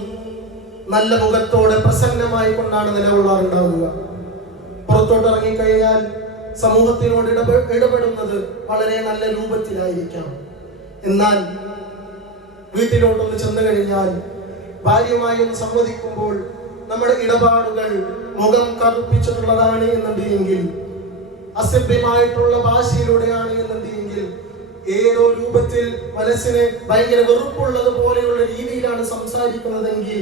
നല്ല മുഖത്തോടെ പ്രസന്നമായി കൊണ്ടാണ് നിലകൊള്ളാറുണ്ടാവുക. പുറത്തോട്ട് ഇറങ്ങിക്കഴിഞ്ഞാൽ സമൂഹത്തിനോട് ഇടപെടുന്നത് വളരെ നല്ല രൂപത്തിലായിരിക്കാം. എന്നാൽ വീട്ടിലോട്ടൊന്ന് ചെന്നു കഴിഞ്ഞാൽ, ഭാര്യയുമായി ഒന്ന് സംവദിക്കുമ്പോൾ നമ്മുടെ ഇടപാടുകൾ മുഖം കറുപ്പിച്ചിട്ടുള്ളതാണ് എന്നുണ്ടെങ്കിൽ, അസഭ്യമായിട്ടുള്ള ഭാഷയിലൂടെയാണ് എന്നുണ്ടെങ്കിൽ, ഏതോ രൂപത്തിൽ മനസ്സിന് ഭയങ്കര വെറുപ്പുള്ളത് പോലെയുള്ള രീതിയിലാണ് സംസാരിക്കുന്നതെങ്കിൽ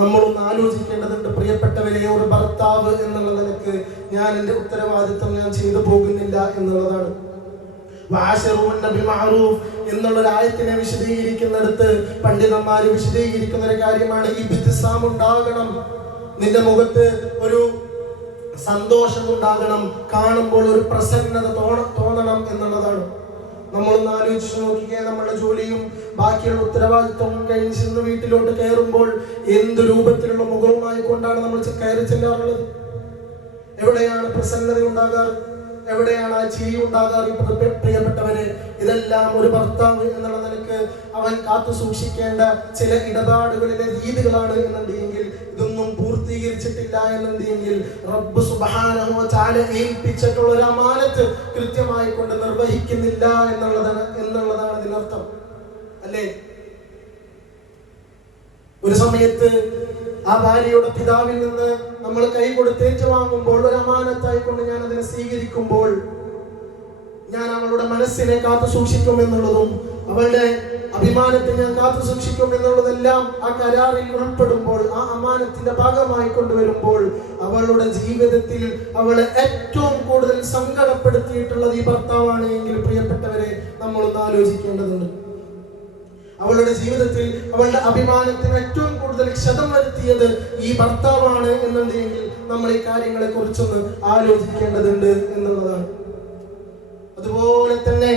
നമ്മളൊന്ന് ആലോചിക്കേണ്ടതുണ്ട്. പ്രിയപ്പെട്ടവരെ, ഒരു ഭർത്താവ് എന്നുള്ള നിലക്ക് ഞാൻ എൻ്റെ ഉത്തരവാദിത്വം ഞാൻ ചെയ്തു പോകുന്നില്ല എന്നുള്ളതാണ്. എന്നുള്ളൊരു ആയത്തിനെ വിശദീകരിക്കുന്നിടത്ത് പണ്ഡിതന്മാർ വിശദീകരിക്കുന്ന ഒരു കാര്യമാണ് ഇബ്തിസാം ഉണ്ടാകണം. നിന്റെ മുഖത്ത് ഒരു സന്തോഷം ഉണ്ടാകണം, കാണുമ്പോൾ ഒരു പ്രസന്നത തോന്നണം എന്നുള്ളതാണ്. നമ്മളൊന്ന് ആലോചിച്ച് നോക്കിക്കുക, നമ്മുടെ ജോലിയും ബാക്കിയുള്ള ഉത്തരവാദിത്വം കഴിഞ്ഞ് ചെന്ന് വീട്ടിലോട്ട് കയറുമ്പോൾ എന്ത് രൂപത്തിലുള്ള മുഖവുമായി കൊണ്ടാണ് നമ്മൾ കയറി ചെല്ലാറുള്ളത്? എവിടെയാണ് പ്രസന്നത ഉണ്ടാകാറ്? എവിടെയാണ് ആ ചിരി ഉണ്ടാകാറ്? പ്രിയപ്പെട്ടവരെ, ഇതെല്ലാം ഒരു ഭർത്താവ് എന്നുള്ള നിലക്ക് അവൻ കാത്തു സൂക്ഷിക്കേണ്ട ചില ഇടപാടുകളിലെ രീതികളാണ് എന്നുണ്ടെങ്കിൽ, ഇതൊന്നും പൂർത്തീകരിച്ചിട്ടില്ല എന്നുണ്ടെങ്കിൽ റബ്ബ് സുബ്ഹാനഹു വ തആല ഏൽപ്പിച്ചിട്ടുള്ള ഒരു അമാനത്ത് കൃത്യമായി കൊണ്ട് നിർവഹിക്കുന്നില്ല എന്നുള്ളതാണ് ഇതിനർത്ഥം, അല്ലേ? ഒരു സമയത്ത് ആ ഭാര്യയുടെ പിതാവിൽ നിന്ന് നമ്മൾ കൈ കൊടുത്ത് ഏറ്റുവാങ്ങുമ്പോൾ, ഒരു അമാനത്തായിക്കൊണ്ട് ഞാൻ അതിനെ സ്വീകരിക്കുമ്പോൾ, ഞാൻ അവളുടെ മനസ്സിനെ കാത്തു സൂക്ഷിക്കും എന്നുള്ളതും അവളുടെ അഭിമാനത്തെ ഞാൻ കാത്തു സൂക്ഷിക്കും എന്നുള്ളതെല്ലാം ആ കരാറിൽ ഉൾപ്പെടുമ്പോൾ, ആ അമാനത്തിന്റെ ഭാഗമായി കൊണ്ടുവരുമ്പോൾ, അവളുടെ ജീവിതത്തിൽ അവളെ ഏറ്റവും കൂടുതൽ സങ്കടപ്പെടുത്തിയിട്ടുള്ളത് ഈ ഭർത്താവാണ് എങ്കിൽ, പ്രിയപ്പെട്ടവരെ, നമ്മളൊന്ന് ആലോചിക്കേണ്ടതുണ്ട്. അവളുടെ ജീവിതത്തിൽ അവളുടെ അഭിമാനത്തിന് ഏറ്റവും കൂടുതൽ ക്ഷതം വരുത്തിയത് ഈ ഭർത്താവാണ് എന്നുണ്ടെങ്കിൽ നമ്മൾ ഈ കാര്യങ്ങളെ കുറിച്ചൊന്ന് ആലോചിക്കേണ്ടതുണ്ട് എന്നുള്ളതാണ്. അതുപോലെ തന്നെ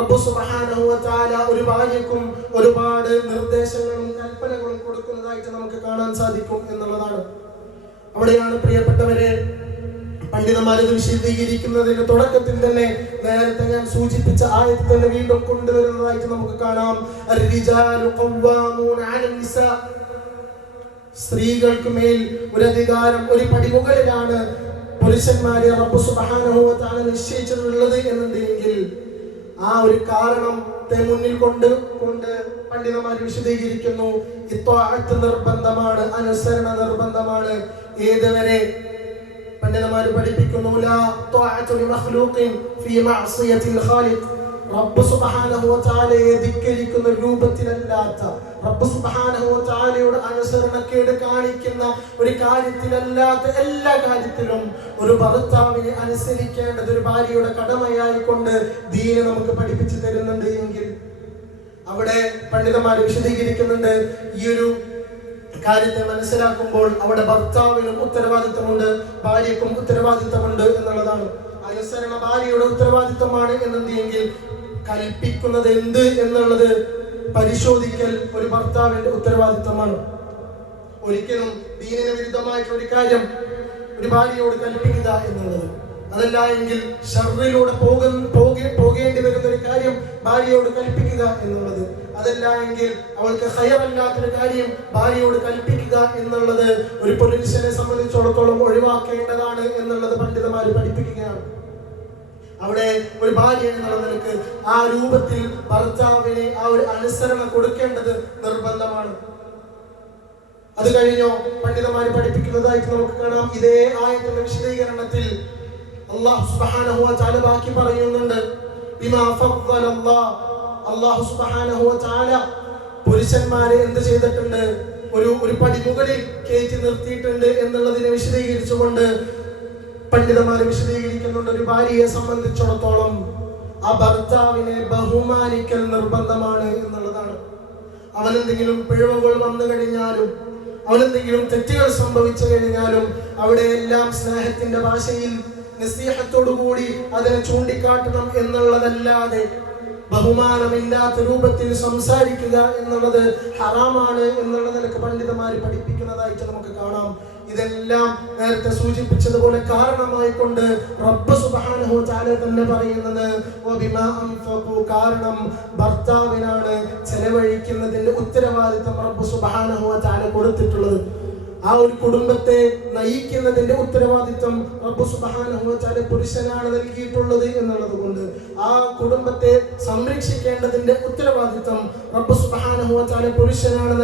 റബ്ബ് സുബ്ഹാനഹു വ തആല ഒരു ഭാര്യയ്ക്കും ഒരുപാട് നിർദ്ദേശങ്ങളും കൽപ്പനകളും കൊടുക്കുന്നതായിട്ട് നമുക്ക് കാണാൻ സാധിക്കും എന്നുള്ളതാണ്. അവിടെയാണ് പ്രിയപ്പെട്ടവരെ പണ്ഡിതന്മാരത് വിശദീകരിക്കുന്നതിന്റെ തുടക്കത്തിൽ തന്നെ നേരത്തെ ഞാൻ സൂചിപ്പിച്ച ആയത്ത് തന്നെ വീണ്ടും കൊണ്ടുവരുന്നതായിട്ട് നമുക്ക് കാണാം. അർരിജാലു ഖവ്വാമൂന അലൻ നിസാ, സ്ത്രീകൾക്ക് മേൽ ഒരു അധികാരം, ഒരു പടി മുകളിലാണ് പുരുഷന്മാരെ റബ്ബ് സുബ്ഹാനഹു വ തആല നിശ്ചയിച്ചിട്ടുള്ളത് എന്നുണ്ടെങ്കിൽ, ആ ഒരു കാരണത്തെ മുന്നിൽ കൊണ്ട് പണ്ഡിതന്മാർ വിശദീകരിക്കുന്നു. ഇത്വാഅത്ത് നിർബന്ധമാണ്, അനുസരണ നിർബന്ധമാണ്. ഏതുവരെ? പണ്ഡിതന്മാർ പഠിപ്പിക്കുന്നു, ലാ ത്വാഅതു ലിമഖ്ലൂഖിൻ ഫീ മഅസിയത്തിൽ ഖാലിഖ്, റബ്ബ് സുബ്ഹാനഹു വ തആലയെ ധിക്കരിക്കുന്ന രൂപത്തിലല്ലാത്ത, റബ്ബ് സുബ്ഹാനഹു വ തആലയുടെ അനുസരണക്കേട് കാണിക്കുന്ന ഒരു കാര്യത്തിലല്ലാത്ത എല്ലാ കാര്യത്തിലും ഒരു ഭർത്താവിനെ അനുസരിക്കേണ്ടത് ഒരു ഭാര്യയുടെ കടമയായി കൊണ്ട് ദീൻ നമുക്ക് പഠിപ്പിച്ചു തരുന്നുണ്ട് എങ്കിൽ, അവിടെ പണ്ഡിതന്മാർ വിശദീകരിക്കുന്നുണ്ട്, ഈ ഒരു കാര്യത്തെ മനസ്സിലാക്കുമ്പോൾ അവിടെ ഭർത്താവിനും ഉത്തരവാദിത്തമുണ്ട്, ഭാര്യയ്ക്കും ഉത്തരവാദിത്തമുണ്ട് എന്നുള്ളതാണ്. അനുസരണ ഭാര്യയുടെ ഉത്തരവാദിത്തമാണ് എന്നുണ്ടെങ്കിൽ, കൽപ്പിക്കുന്നത് എന്ത് എന്നുള്ളത് പരിശോധിക്കൽ ഒരു ഭർത്താവിന്റെ ഉത്തരവാദിത്തമാണ്. ഒരിക്കലും ദീനിന് വിരുദ്ധമായിട്ടുള്ള ഒരു കാര്യം ഒരു ഭാര്യയോട് കൽപ്പിക്കുക എന്നുള്ളത്, അതല്ല എങ്കിൽ ഷർറിലൂടെ പോകേണ്ടി വരുന്ന ഒരു കാര്യം ഭാര്യയോട് കൽപ്പിക്കുക എന്നുള്ളത്, അതല്ല എങ്കിൽ അവൾക്ക് ഖൈറല്ലാത്തൊരു കാര്യം ഭാര്യയോട് കൽപ്പിക്കുക എന്നുള്ളത് ഒരു പുരുഷനെ സംബന്ധിച്ചിടത്തോളം ഒഴിവാക്കേണ്ടതാണ് എന്നുള്ളത് പണ്ഡിതന്മാർ പഠിപ്പിക്കുകയാണ്. അവിടെ ഒരു ഭാര്യ എന്നുള്ള നിലക്ക് ആ രൂപത്തിൽ ഭർത്താവിനെ ആ ഒരു അനുസരണ കൊടുക്കേണ്ടത് നിർബന്ധമാണ്. അത് കഴിഞ്ഞോ പണ്ഡിതന്മാർ പഠിപ്പിക്കുന്നതായിട്ട് നമുക്ക് കാണാം. ഇതേ ആയത്തിന്റെ വിശദീകരണത്തിൽ അല്ലാഹു സുബ്ഹാനഹു വ തആല ബാക്കി പറയുന്നുണ്ട്, ബിമാ ഫദ്ദല അല്ലാഹു സുബ്ഹാനഹു വ തആല പുരുഷന്മാരെ എന്ത് ചെയ്തിട്ടുണ്ട്? ഒരു പടി മുകളിൽ കയറ്റി നിർത്തിയിട്ടുണ്ട് എന്നുള്ളതിനെ വിശദീകരിച്ചുകൊണ്ട് പണ്ഡിതന്മാരെ വിശദീകരിക്കുന്നുണ്ട്. ഒരു ഭാര്യയെ സംബന്ധിച്ചിടത്തോളം ആ ഭർത്താവിനെ ബഹുമാനിക്കൽ നിർബന്ധമാണ് എന്നുള്ളതാണ്. അവനെന്തെങ്കിലും പിഴവുകൾ വന്നു കഴിഞ്ഞാലും, അവനെന്തെങ്കിലും തെറ്റുകൾ സംഭവിച്ചു കഴിഞ്ഞാലും അവിടെയെല്ലാം സ്നേഹത്തിന്റെ ഭാഷയിൽ നസീഹത്തോടു കൂടി അതിനെ ചൂണ്ടിക്കാട്ടണം എന്നുള്ളതല്ലാതെ ബഹുമാനമില്ലാത്ത രൂപത്തിൽ സംസാരിക്കുക എന്നുള്ളത് ഹറാമാണ് എന്നുള്ള നിലക്ക് പണ്ഡിതന്മാർ പഠിപ്പിക്കുന്നതായിട്ട് നമുക്ക് കാണാം. ഇതെല്ലാം നേരത്തെ സൂചിപ്പിച്ചതുപോലെ കാരണമായി കൊണ്ട് റബ്ബ് സുബ്ഹാനഹു വ തആല തന്നെ പറയുന്നത് വബിമാ അൻഫഖു, കാരണം ഭർത്താവിനാണ് ചെലവഴിക്കുന്നതിന്റെ ഉത്തരവാദിത്തം റബ്ബ് സുബ്ഹാനഹു വ തആല കൊടുത്തിട്ടുള്ളത്. ആ ഒരു കുടുംബത്തെ നയിക്കുന്നതിന്റെ ഉത്തരവാദിത്വം റബ്ബ് സുബ്ഹാനഹു വ തആല പുരുഷനാണ് നൽകിയിട്ടുള്ളത് എന്നുള്ളത് കൊണ്ട്, ആ കുടുംബത്തെ സംരക്ഷിക്കേണ്ടതിന്റെ ഉത്തരവാദിത്വം റബ്ബ് സുബ്ഹാനഹു വ തആല പുരുഷനാണ്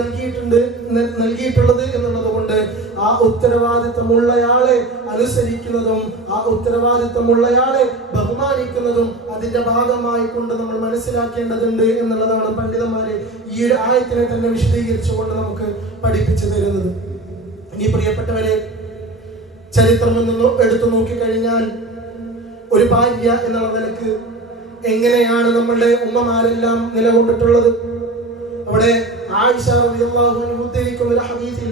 നൽകിയിട്ടുള്ളത് എന്നുള്ളത് കൊണ്ട് ആ ഉത്തരവാദിത്വമുള്ളയാളെ അനുസരിക്കുന്നതും ആ ഉത്തരവാദിത്വമുള്ളയാളെ ബഹുമാനിക്കുന്നതും അതിന്റെ ഭാഗമായി കൊണ്ട് നമ്മൾ മനസ്സിലാക്കേണ്ടതുണ്ട് എന്നുള്ളതാണ് പണ്ഡിതന്മാരെ ഈ ഒരു ആയത്തിനെ തന്നെ വിശദീകരിച്ചുകൊണ്ട് നമുക്ക് പഠിപ്പിച്ചു തരുന്നത്. ഇനി പ്രിയപ്പെട്ടവരെ, ചരിത്രം എടുത്തു നോക്കിക്കഴിഞ്ഞാൽ ഒരു ഭാര്യ എന്നുള്ള നിലക്ക് എങ്ങനെയാണ് നമ്മളുടെ ഉമ്മമാരെല്ലാം നിലകൊണ്ടിട്ടുള്ളത്? അവിടെ ആയിഷ റളിയല്ലാഹു അൻഹ ഉദ്ധരിക്കുന്ന ഒരു ഹദീസിൽ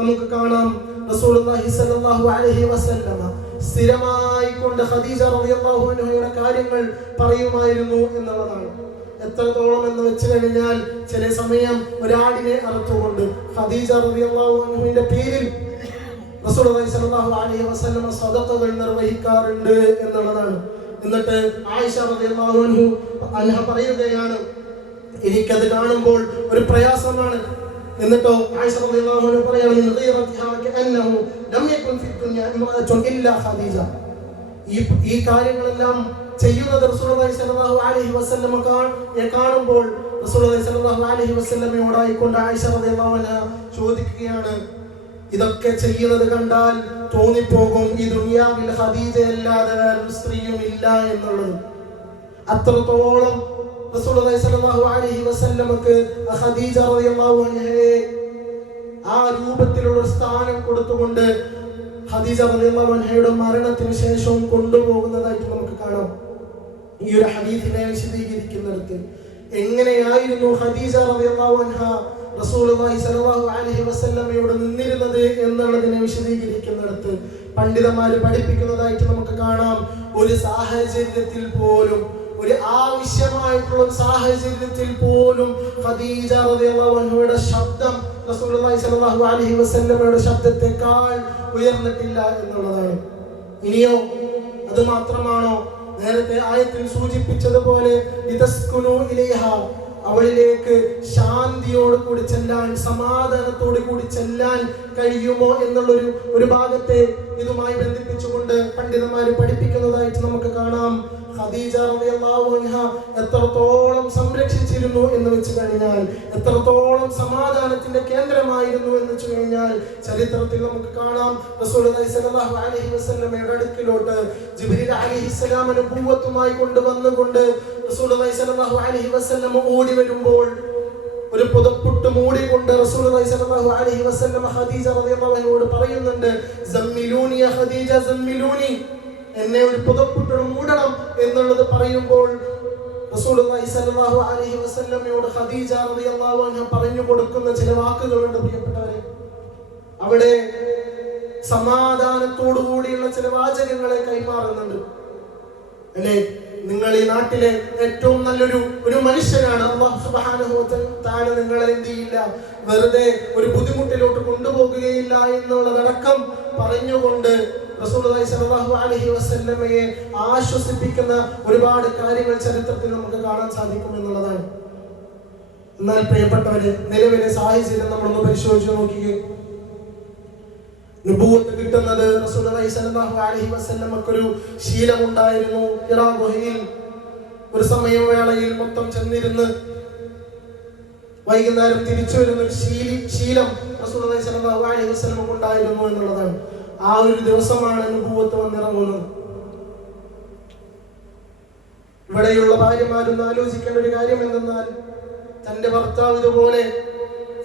നമുക്ക് കാണാം, റസൂലുള്ളാഹി സ്വല്ലല്ലാഹു അലൈഹി വസല്ലമ സ്ഥിരമായി കൊണ്ട് ഖദീജ റളിയല്ലാഹു അൻഹയുടെ കാര്യങ്ങൾ പറയുമായിരുന്നു എന്നുള്ളതാണ്. എത്രത്തോളം എന്ന് വെച്ച് കഴിഞ്ഞാൽ ചില സമയം ഒരാടിനെ അറുത്തുകൊണ്ട് ഖദീജ റളിയല്ലാഹു അൻഹയുടെ പേരിൽ റസൂലുള്ളാഹി സ്വല്ലല്ലാഹു അലൈഹി വസല്ലം സദഖകൾ നിർവഹിക്കാറുണ്ട് എന്നുള്ളതാണ്. എന്നിട്ട് ആയിഷ റളിയല്ലാഹു അൻഹ പറയുകയാണ്, എനിക്കത് കാണുമ്പോൾ ഒരു പ്രയാസമാണ്. എന്നിട്ടോ ആയിഷ റളിയല്ലാഹു അൻഹ പറയുന്നു, ഗൈറതിഹാ കഅന്നഹു ലം യകുൻ ഫി ദുനിയ ഇംറഅത്തുൻ ഇല്ലാ ഖദീജ. ഈ കാര്യങ്ങളെല്ലാം ചെയ്യുന്നത് റസൂലുള്ളാഹി സ്വല്ലല്ലാഹു അലൈഹി വസല്ലം കാണുമ്പോൾ റസൂലുള്ളാഹി സ്വല്ലല്ലാഹു അലൈഹി വസല്ലമയോടായിക്കൊണ്ട് ആയിഷ റളിയല്ലാഹു അൻഹ ചോദിക്കുകയാണ്, ഇതൊക്കെ ചെയ്യുന്നത് കണ്ടാൽ തോന്നിപ്പോകും ഈ ദുനിയാവിൽ ഖദീജ അല്ലാതെ വേറൊരു സ്ത്രീയും ഇല്ല എന്നുള്ളത്. അത്രത്തോളം റസൂലുള്ളാഹി സ്വല്ലല്ലാഹു അലൈഹി വസല്ലമക്ക് ഖദീജ റളിയല്ലാഹു അൻഹയെ ആ രൂപത്തിലുള്ള സ്ഥാനം കൊടുത്തുകൊണ്ട് ഖദീജ റളിയല്ലാഹു അൻഹയുടെ മരണത്തിന് ശേഷവും കൊണ്ടുപോകുന്നതായിട്ട് നമുക്ക് കാണാം. ഈ ഒരു ഹദീസിനെ വിശദീകരിക്കുന്നിടത്ത് എങ്ങനെയായിരുന്നു ഖദീജ റളിയല്ലാഹു അൻഹ റസൂലുള്ളാഹി സ്വല്ലല്ലാഹു അലൈഹി വസല്ലമയോട് നിന്നിരുന്നത് എന്നുള്ളതിനെ വിശദീകരിക്കുന്നിടത്ത് പണ്ഡിതന്മാർ പഠിപ്പിക്കുന്നതായിട്ട് നമുക്ക് കാണാം, ഒരു സാഹചര്യത്തിൽ പോലും, ഒരു ആവശ്യമായിട്ടുള്ള സാഹചര്യത്തിൽ പോലും ഖദീജ റളിയല്ലാഹു അൻഹയുടെ ശബ്ദം റസൂലുള്ളാഹി സ്വല്ലല്ലാഹു അലൈഹി വസല്ലമയുടെ ശബ്ദത്തെക്കാൾ ഉയർന്നിട്ടില്ല എന്നുള്ളതാണ്. ഇനിയോ അത് മാത്രമാണോ? നേരത്തെ ആയത്തിൽ സൂചിപ്പിച്ചതുപോലെ ലിതസ്കുനു ഇലൈഹ, അവളിലേക്ക് ശാന്തിയോട് കൂടി ചെല്ലാൻ, സമാധാനത്തോട് കൂടി ചെല്ലാൻ കഴിയുമോ എന്നുള്ളൊരു ഒരു ഭാഗത്തെ ഇതുമായി ബന്ധിപ്പിച്ചുകൊണ്ട് പണ്ഡിതന്മാർ പഠിപ്പിക്കുന്നതായിട്ട് നമുക്ക് കാണാം. ഖദീജ റളിയല്ലാഹു അൻഹ എത്രത്തോളം സംരക്ഷിച്ചിരുന്നു എന്ന് വെച്ച് കഴിഞ്ഞാൽ, എത്രത്തോളം സമാധാനത്തിന്റെ കേന്ദ്രമായിരുന്നു എന്ന് വെച്ച് കഴിഞ്ഞാൽ ചരിത്രത്തിൽ നമുക്ക് കാണാം. റസൂലുള്ളാഹി സ്വല്ലല്ലാഹു അലൈഹി വസല്ലമയുടെ അടുക്കിലോട്ട് ജിബ്രീൽ അലൈഹിസ്സലാം നബുവത്തുമായി കൊണ്ടുവന്നുകൊണ്ട് റസൂലുള്ളാഹി സ്വല്ലല്ലാഹു അലൈഹി വസല്ലം ഓടി വരുമ്പോൾ ഒരു പുതപ്പുട്ട് മൂടിക്കൊണ്ട് റസൂലുള്ളാഹി സ്വല്ലല്ലാഹു അലൈഹി വസല്ലം ഖദീജ റളിയല്ലാഹു അൻഹയോട് പറയുന്നുണ്ട്, സമ്മിലൂനി യാ ഖദീജ സമ്മിലൂനി, എന്നെ ഒരു പുതപ്പിട്ട് മൂടണം എന്നുള്ളത് പറയുമ്പോൾ റസൂലുള്ളാഹി സ്വല്ലല്ലാഹു അലൈഹി വസല്ലമയോട് ഖദീജ റളിയല്ലാഹു അൻഹ പറഞ്ഞു കൊടുക്കുന്ന ചില വാക്കുകളുണ്ട് പ്രിയപ്പെട്ടവരെ. അവിടെ സമാധാനത്തോടു കൂടിയുള്ള ചില വാചകങ്ങളെ കൈമാറുന്നുണ്ട്. അല്ലേ, നിങ്ങൾ ഈ നാട്ടിലെ ഏറ്റവും നല്ലൊരു മനുഷ്യനാണ്. അല്ലാഹു സുബ്ഹാനഹു വ തആല നിങ്ങളെ എന്ത് ചെയ്യില്ല, വെറുതെ ഒരു ബുദ്ധിമുട്ടിലോട്ട് കൊണ്ടുപോകുകയില്ല എന്നുള്ളതടക്കം പറഞ്ഞുകൊണ്ട് റസൂലുള്ളാഹി സ്വല്ലല്ലാഹു അലൈഹി വസല്ലമയെ ആശ്വസിപ്പിക്കുന്ന ഒരുപാട് കാര്യങ്ങൾ ചരിത്രത്തിൽ നമുക്ക് കാണാൻ സാധിക്കും എന്നുള്ളതാണ്. എന്നാൽ പ്രിയപ്പെട്ടവരെ, നിലവിലെ സാഹചര്യം നമ്മളൊന്ന് പരിശോധിച്ച് നോക്കിയേ. നബുവത്ത് കിട്ടുന്നത് റസൂലുള്ളാഹി സ്വല്ലല്ലാഹു അലൈഹി വസല്ലമക്ക് ഒരു ശീലമുണ്ടായിരുന്നു. ഹിറാ ഗുഹയിൽ ഒരു സമയവേളയിൽ മൊത്തം ചെന്നിരുന്ന് വൈകുന്നേരം തിരിച്ചു വരുന്ന ഒരു ശീലം റസൂലുള്ളാഹി സ്വല്ലല്ലാഹു അലൈഹി വസല്ലമക്ക് ഉണ്ടായിരുന്നു എന്നുള്ളതാണ്. ആ ഒരു ദിവസമാണ് നബുവത്ത് വന്നിറങ്ങുന്നത്. ഇവിടെയുള്ള ഭാര്യമാരൊന്ന് ആലോചിക്കേണ്ട ഒരു കാര്യം എന്തെന്നാൽ, തന്റെ ഭർത്താവ് ഇതുപോലെ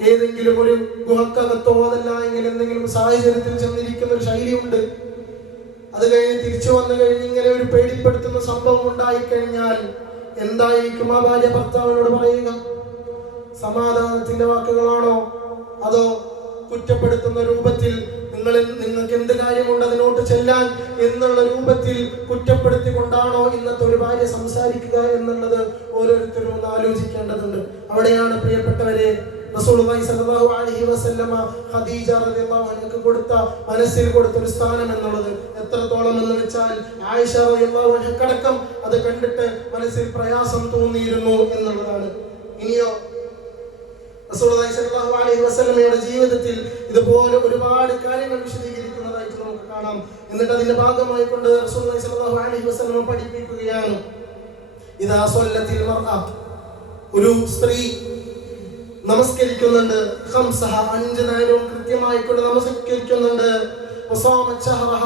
ഏതെങ്കിലും ഒരു ഗുഹക്കകത്തോ അതല്ല എങ്കിൽ എന്തെങ്കിലും സാഹചര്യത്തിൽ ചെന്നിരിക്കുന്ന ഒരു ശൈലിയുണ്ട്. അത് കഴിഞ്ഞ് തിരിച്ചു വന്നു കഴിഞ്ഞ് ഇങ്ങനെ ഒരു പേടിപ്പെടുത്തുന്ന സംഭവം ഉണ്ടായിക്കഴിഞ്ഞാൽ എന്തായിരിക്കും ആ ഭാര്യ ഭർത്താവിനോട് പറയുക? സമാധാനത്തിന്റെ വാക്കുകളാണോ, അതോ കുറ്റപ്പെടുത്തുന്ന രൂപത്തിൽ നിങ്ങൾക്ക് എന്ത് കാര്യമുണ്ട് അതിനോട്ട് ചെല്ലാൻ എന്നുള്ള രൂപത്തിൽ കുറ്റപ്പെടുത്തിക്കൊണ്ടാണോ ഇന്നത്തെ ഒരു ഭാര്യ സംസാരിക്കുക എന്നുള്ളത് ഓരോരുത്തരും ഒന്ന് ആലോചിക്കേണ്ടതുണ്ട്. അവിടെയാണ് പ്രിയപ്പെട്ടവരെ റസൂലുള്ളാഹി സ്വല്ലല്ലാഹു അലൈഹി വസല്ലമ ഖദീജ റളിയല്ലാഹു അൻഹയ്ക്ക് മനസ്സിൽ കൊടുത്ത ഒരു സ്ഥാനം എന്നുള്ളത് എത്രത്തോളം എന്ന് വെച്ചാൽ ആയിഷ റളിയല്ലാഹു അൻഹക്കടക്കം അത് കണ്ടിട്ട് മനസ്സിൽ പ്രയാസം തോന്നിയിരുന്നു എന്നുള്ളതാണ്. ഇനിയോ റസൂലുള്ളാഹി സ്വല്ലല്ലാഹു അലൈഹി വസല്ലമയുടെ ജീവിതത്തിൽ ഇതുപോലെ ഒരുപാട് കാര്യങ്ങൾ വിശദീകരിക്കുന്നതായിട്ട് നമുക്ക് കാണാം. എന്നിട്ട് അതിന്റെ ഭാഗമായി കൊണ്ട് റസൂലുള്ളാഹി സ്വല്ലല്ലാഹു അലൈഹി വസല്ലമ പഠിപ്പിക്കുകയാണ്, ഇദാ സ്വല്ലത്തിൽ മർഅ, ഒരു സ്ത്രീ നമസ്കരിക്കുന്നുണ്ട്, ഖംസഹ 5 നേരവും കൃത്യമായി കൊണ്ട് നമസ്കരിക്കുന്നുണ്ട്, വസാമത് ശഹറഹ,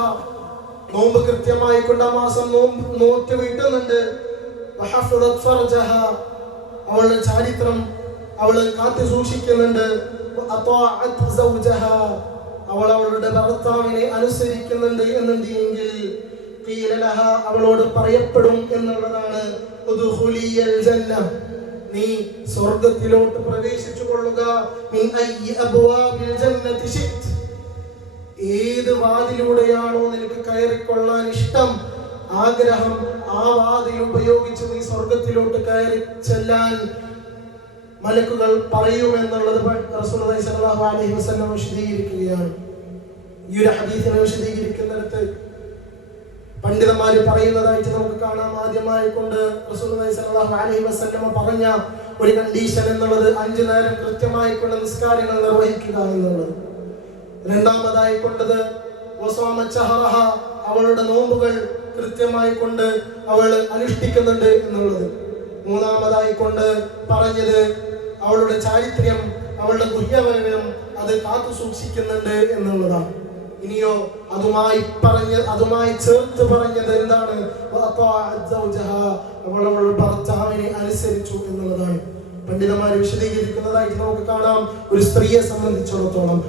നോമ്പ് കൃത്യമായി കൊണ്ട് ആ മാസം നോറ്റ് വീട്ടുന്നുണ്ട്, വഹഫദത് ഫർജഹ, അവളുടെ ചാരിത്രം അവൾ കാത്തു സൂക്ഷിക്കുന്നുണ്ട്, വഅതാഅത് സൗജഹ, അവൾ അവളുടെ ഭർത്താവിനെ അനുസരിക്കുന്നുണ്ട് എന്നുണ്ടെങ്കിൽ ഖീല ലഹ, അവളോട് പറയപ്പെടും എന്നുള്ളതാണ്, ഉദ്ഖുലിയൽ ജന്ന, നീ സ്വർഗ്ഗത്തിലോട്ട് പ്രവേശിച്ചു കൊള്ളുക, മിൻ അയ്യി അബ്വാബിൽ ജന്നതി ശിത്, ഏത് വാതിലൂടെയാണോ നിനക്ക് കയറിക്കൊള്ളാൻ ഇഷ്ടം, ആഗ്രഹം, ആ വാതിൽ ഉപയോഗിച്ച് നീ സ്വർഗ്ഗത്തിലോട്ട് കയറി ചെല്ലാൻ മലക്കുകൾ പറയുമെന്നുള്ളത് റസൂലുള്ളാഹി സ്വല്ലല്ലാഹു അലൈഹി വസല്ലം വിശദീകരിക്കുകയാണ്. ഈ ഒരു ഹദീസിനെ വിശദീകരിക്കുന്നിടത്ത് പണ്ഡിതന്മാര് പറയുന്നതായിട്ട് നമുക്ക് കാണാം. ആദ്യമായി കൊണ്ട് റസൂലുള്ളാഹി സ്വല്ലല്ലാഹു അലൈഹി വസല്ലം പറഞ്ഞ ഒരു കണ്ടീഷൻ എന്നുള്ളത് 5 നേരം കൃത്യമായി കൊണ്ട് നിസ്കാരങ്ങൾ നിർവഹിക്കുക എന്നുള്ളത്. രണ്ടാമതായി കൊണ്ടത് വസാമത് ശഹറഹ, അവളുടെ നോമ്പുകൾ കൃത്യമായി കൊണ്ട് അവൾ അനുഷ്ഠിക്കുന്നുണ്ട് എന്നുള്ളത്. മൂന്നാമതായി കൊണ്ട് പറഞ്ഞത് അവളുടെ ചാരിത്രം, അവളുടെ ഗുഹ്യവനം അത് കാത്തു സൂക്ഷിക്കുന്നുണ്ട് എന്നുള്ളതാണ്. ഇനിയോ അതുമായി ചേർത്ത് പറഞ്ഞത് എന്താണ്? അവൾ അവളുടെ ഭർത്താവിനെ അനുസരിച്ചു എന്നുള്ളതാണ്. പണ്ഡിതന്മാരെ വിശദീകരിക്കുന്നതായിട്ട് നമുക്ക് കാണാം. ഒരു സ്ത്രീയെ സംബന്ധിച്ചിടത്തോളം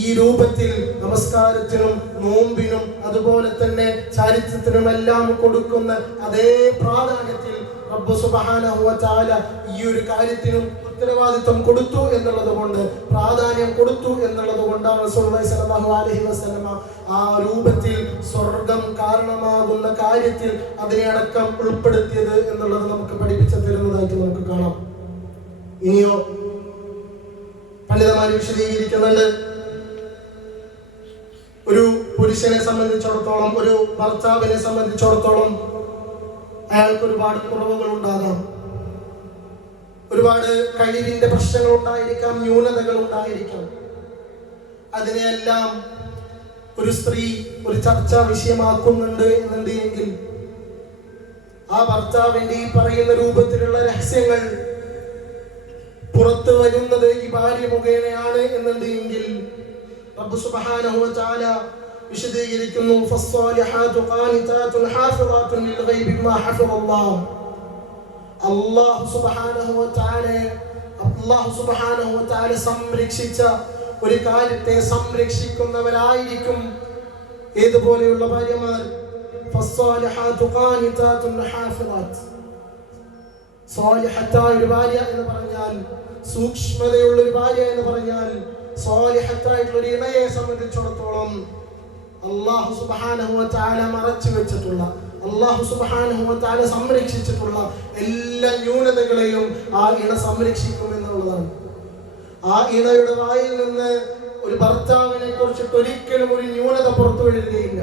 ഈ രൂപത്തിൽ നമസ്കാരത്തിനും നോമ്പിനും അതുപോലെ തന്നെ ചാരിത്രത്തിനും എല്ലാം കൊടുക്കുന്ന അതേ പ്രാധാന്യത്തിൽ റബ്ബ് സുബ്ഹാനഹു വ തആല ഈ ഒരു കാര്യത്തിനും ഉത്തരവാദിത്വം കൊടുത്തു എന്നുള്ളത് കൊണ്ട്, പ്രാധാന്യം കൊടുത്തു എന്നുള്ളത് കൊണ്ടാണ് റസൂലുള്ളാഹി സ്വല്ലല്ലാഹു അലൈഹി വസല്ലമ ആ രൂപത്തിൽ സ്വർഗം കാരണമാകുന്ന കാര്യത്തിൽ അതിനെ അടക്കം ഉൾപ്പെടുത്തിയത് എന്നുള്ളത് നമുക്ക് പഠിപ്പിച്ചു തരുന്നതായിട്ട് നമുക്ക് കാണാം. ഇനിയോ പണ്ഡിതന്മാർ വിശദീകരിക്കുന്നുണ്ട്, ഒരു പുരുഷനെ സംബന്ധിച്ചിടത്തോളം, ഒരു ഭർത്താവിനെ സംബന്ധിച്ചിടത്തോളം അയാൾക്ക് ഒരുപാട് കുറവുകൾ ഉണ്ടാകാം, ഒരുപാട് കഴിവിന്റെ പ്രശ്നങ്ങൾ ഉണ്ടായിരിക്കാം, ന്യൂനതകൾ ഉണ്ടായിരിക്കാം. അതിനെയെല്ലാം ഒരു സ്ത്രീ ഒരു ചർച്ചാ വിഷയമാക്കുന്നുണ്ട് എന്നുണ്ടെങ്കിൽ ആ ഭർത്താവിന്റെ ഈ പറയുന്ന രൂപത്തിലുള്ള രഹസ്യങ്ങൾ പുറത്തു വരുന്നത് ഈ ഭാര്യ മുഖേനയാണ് എന്നുണ്ടെങ്കിൽ റബ്ബ് സുബ്ഹാനഹു വ തആല വിശദീകരിക്കുന്നു, ഫസ്സാലിഹാതു ഖാനിതാതുൻ ഹാഫിളാതുൻ ലിൽഗൈബി ബിമാ ഹഫിളല്ലാഹ്. അല്ലാഹു സുബ്ഹാനഹു വ തആല സംരക്ഷിച്ച ഒരു കാര്യത്തെ സംരക്ഷിക്കുന്നവരായിരിക്കും ഏതുപോലെയുള്ള ഭാര്യമാർ. ഫസ്സാലിഹാതു ഖാനിതാതുൻ ഹാഫിളാത്ത്, സ്വാലിഹത്തായ ഒരു ഭാര്യ എന്ന് പറഞ്ഞാൽ, സൂക്ഷ്മതയുള്ള ഒരു ഭാര്യ എന്ന് പറഞ്ഞാൽ, സ്വാലിഹത്തായിട്ടുള്ള ഒരു ഇണയെ സംബന്ധിച്ചിടത്തോളം അല്ലാഹു സുബ്ഹാനഹു വ തആല മറച്ചു വെച്ചിട്ടുള്ള, അല്ലാഹു സുബ്ഹാനഹു വ തആല സംരക്ഷിച്ചിട്ടുള്ള എല്ലാ ന്യൂനതകളെയും ആ ഇണ സംരക്ഷിക്കും എന്നുള്ളതാണ്. ആ ഇണയുടെ വായിൽ നിന്ന് ഒരു ഭർത്താവിനെ കുറിച്ചിട്ട് ഒരിക്കലും ഒരു ന്യൂനത പുറത്തു വരികയില്ല.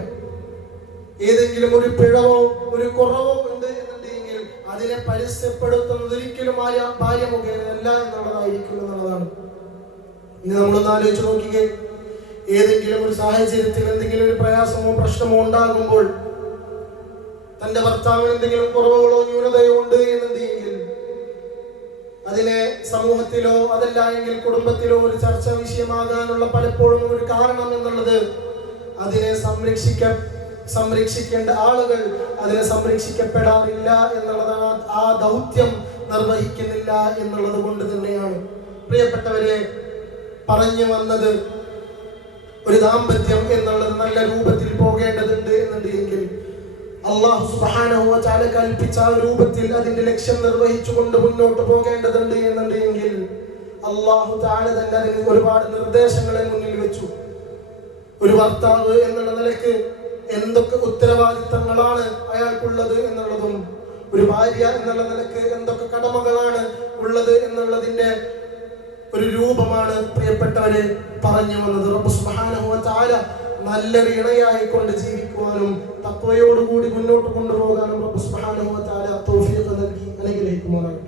ഏതെങ്കിലും ഒരു പിഴവോ ഒരു കുറവോ ഉണ്ട് എന്നുണ്ടെങ്കിൽ അതിനെ പരസ്യപ്പെടുത്തുന്നത് ഒരിക്കലും ഭാര്യ മുഖേനയല്ല എന്നുള്ളതായിരിക്കും എന്നുള്ളതാണ്. ഇനി നമ്മളൊന്ന് ആലോചിച്ച് നോക്കിക്കേ, ഏതെങ്കിലും ഒരു സാഹചര്യത്തിൽ എന്തെങ്കിലും ഒരു പ്രയാസമോ പ്രശ്നമോ ഉണ്ടാകുമ്പോൾ തന്റെ ഭർത്താവിന് എന്തെങ്കിലും കുറവുകളോ ന്യൂനതയോ ഉണ്ട് എന്നുണ്ടെങ്കിൽ അതിനെ സമൂഹത്തിലോ അതല്ല എങ്കിൽ കുടുംബത്തിലോ ഒരു ചർച്ചാ വിഷയമാകാനുള്ള പലപ്പോഴും ഒരു കാരണം എന്നുള്ളത് അതിനെ സംരക്ഷിക്കേണ്ട ആളുകൾ അതിനെ സംരക്ഷിക്കപ്പെടാറില്ല എന്നുള്ളതാണ്. ആ ദൗത്യം നിർവഹിക്കുന്നില്ല എന്നുള്ളത് കൊണ്ട് തന്നെയാണ്. പ്രിയപ്പെട്ടവരെ, പറഞ്ഞു വന്നത് ഒരു ദാമ്പത്യം എന്നുള്ളത് നല്ല രൂപത്തിൽ പോകേണ്ടതുണ്ട് എന്നുണ്ടെങ്കിൽ അല്ലാഹു സുബ്ഹാനഹു വ തആല കൽപ്പിച്ച ആ രൂപത്തിൽ അതിന്റെ ലക്ഷ്യം നിർവഹിച്ചുകൊണ്ട് മുന്നോട്ട് പോകേണ്ടതുണ്ട് എന്നുണ്ടെങ്കിൽ അല്ലാഹു തആല തന്നെ അതിന് ഒരുപാട് നിർദ്ദേശങ്ങളെ മുന്നിൽ വെച്ചു. ഒരു ഭർത്താവ് എന്നുള്ള നിലയ്ക്ക് എന്തൊക്കെ ഉത്തരവാദിത്തങ്ങളാണ് അയാൾക്കുള്ളത് എന്നുള്ളതും, ഒരു ഭാര്യ എന്നുള്ള നിലയ്ക്ക് എന്തൊക്കെ കടമകളാണ് ഉള്ളത് എന്നുള്ളതിന്റെ ഒരു രൂപമാണ് പ്രിയപ്പെട്ടവരെ പറഞ്ഞു വന്നത്. റബ്ബ് സുബ്ഹാനഹു വ തആല നല്ലൊരു ഇണയായി കൊണ്ട് ജീവിക്കുവാനും തഖ്വയോടുകൂടി മുന്നോട്ട് കൊണ്ടുപോകാനും റബ്ബ് സുബ്ഹാനഹു വ തആല തൗഫീഖ് നൽകി അനുഗ്രഹിക്കുമാറാകട്ടെ.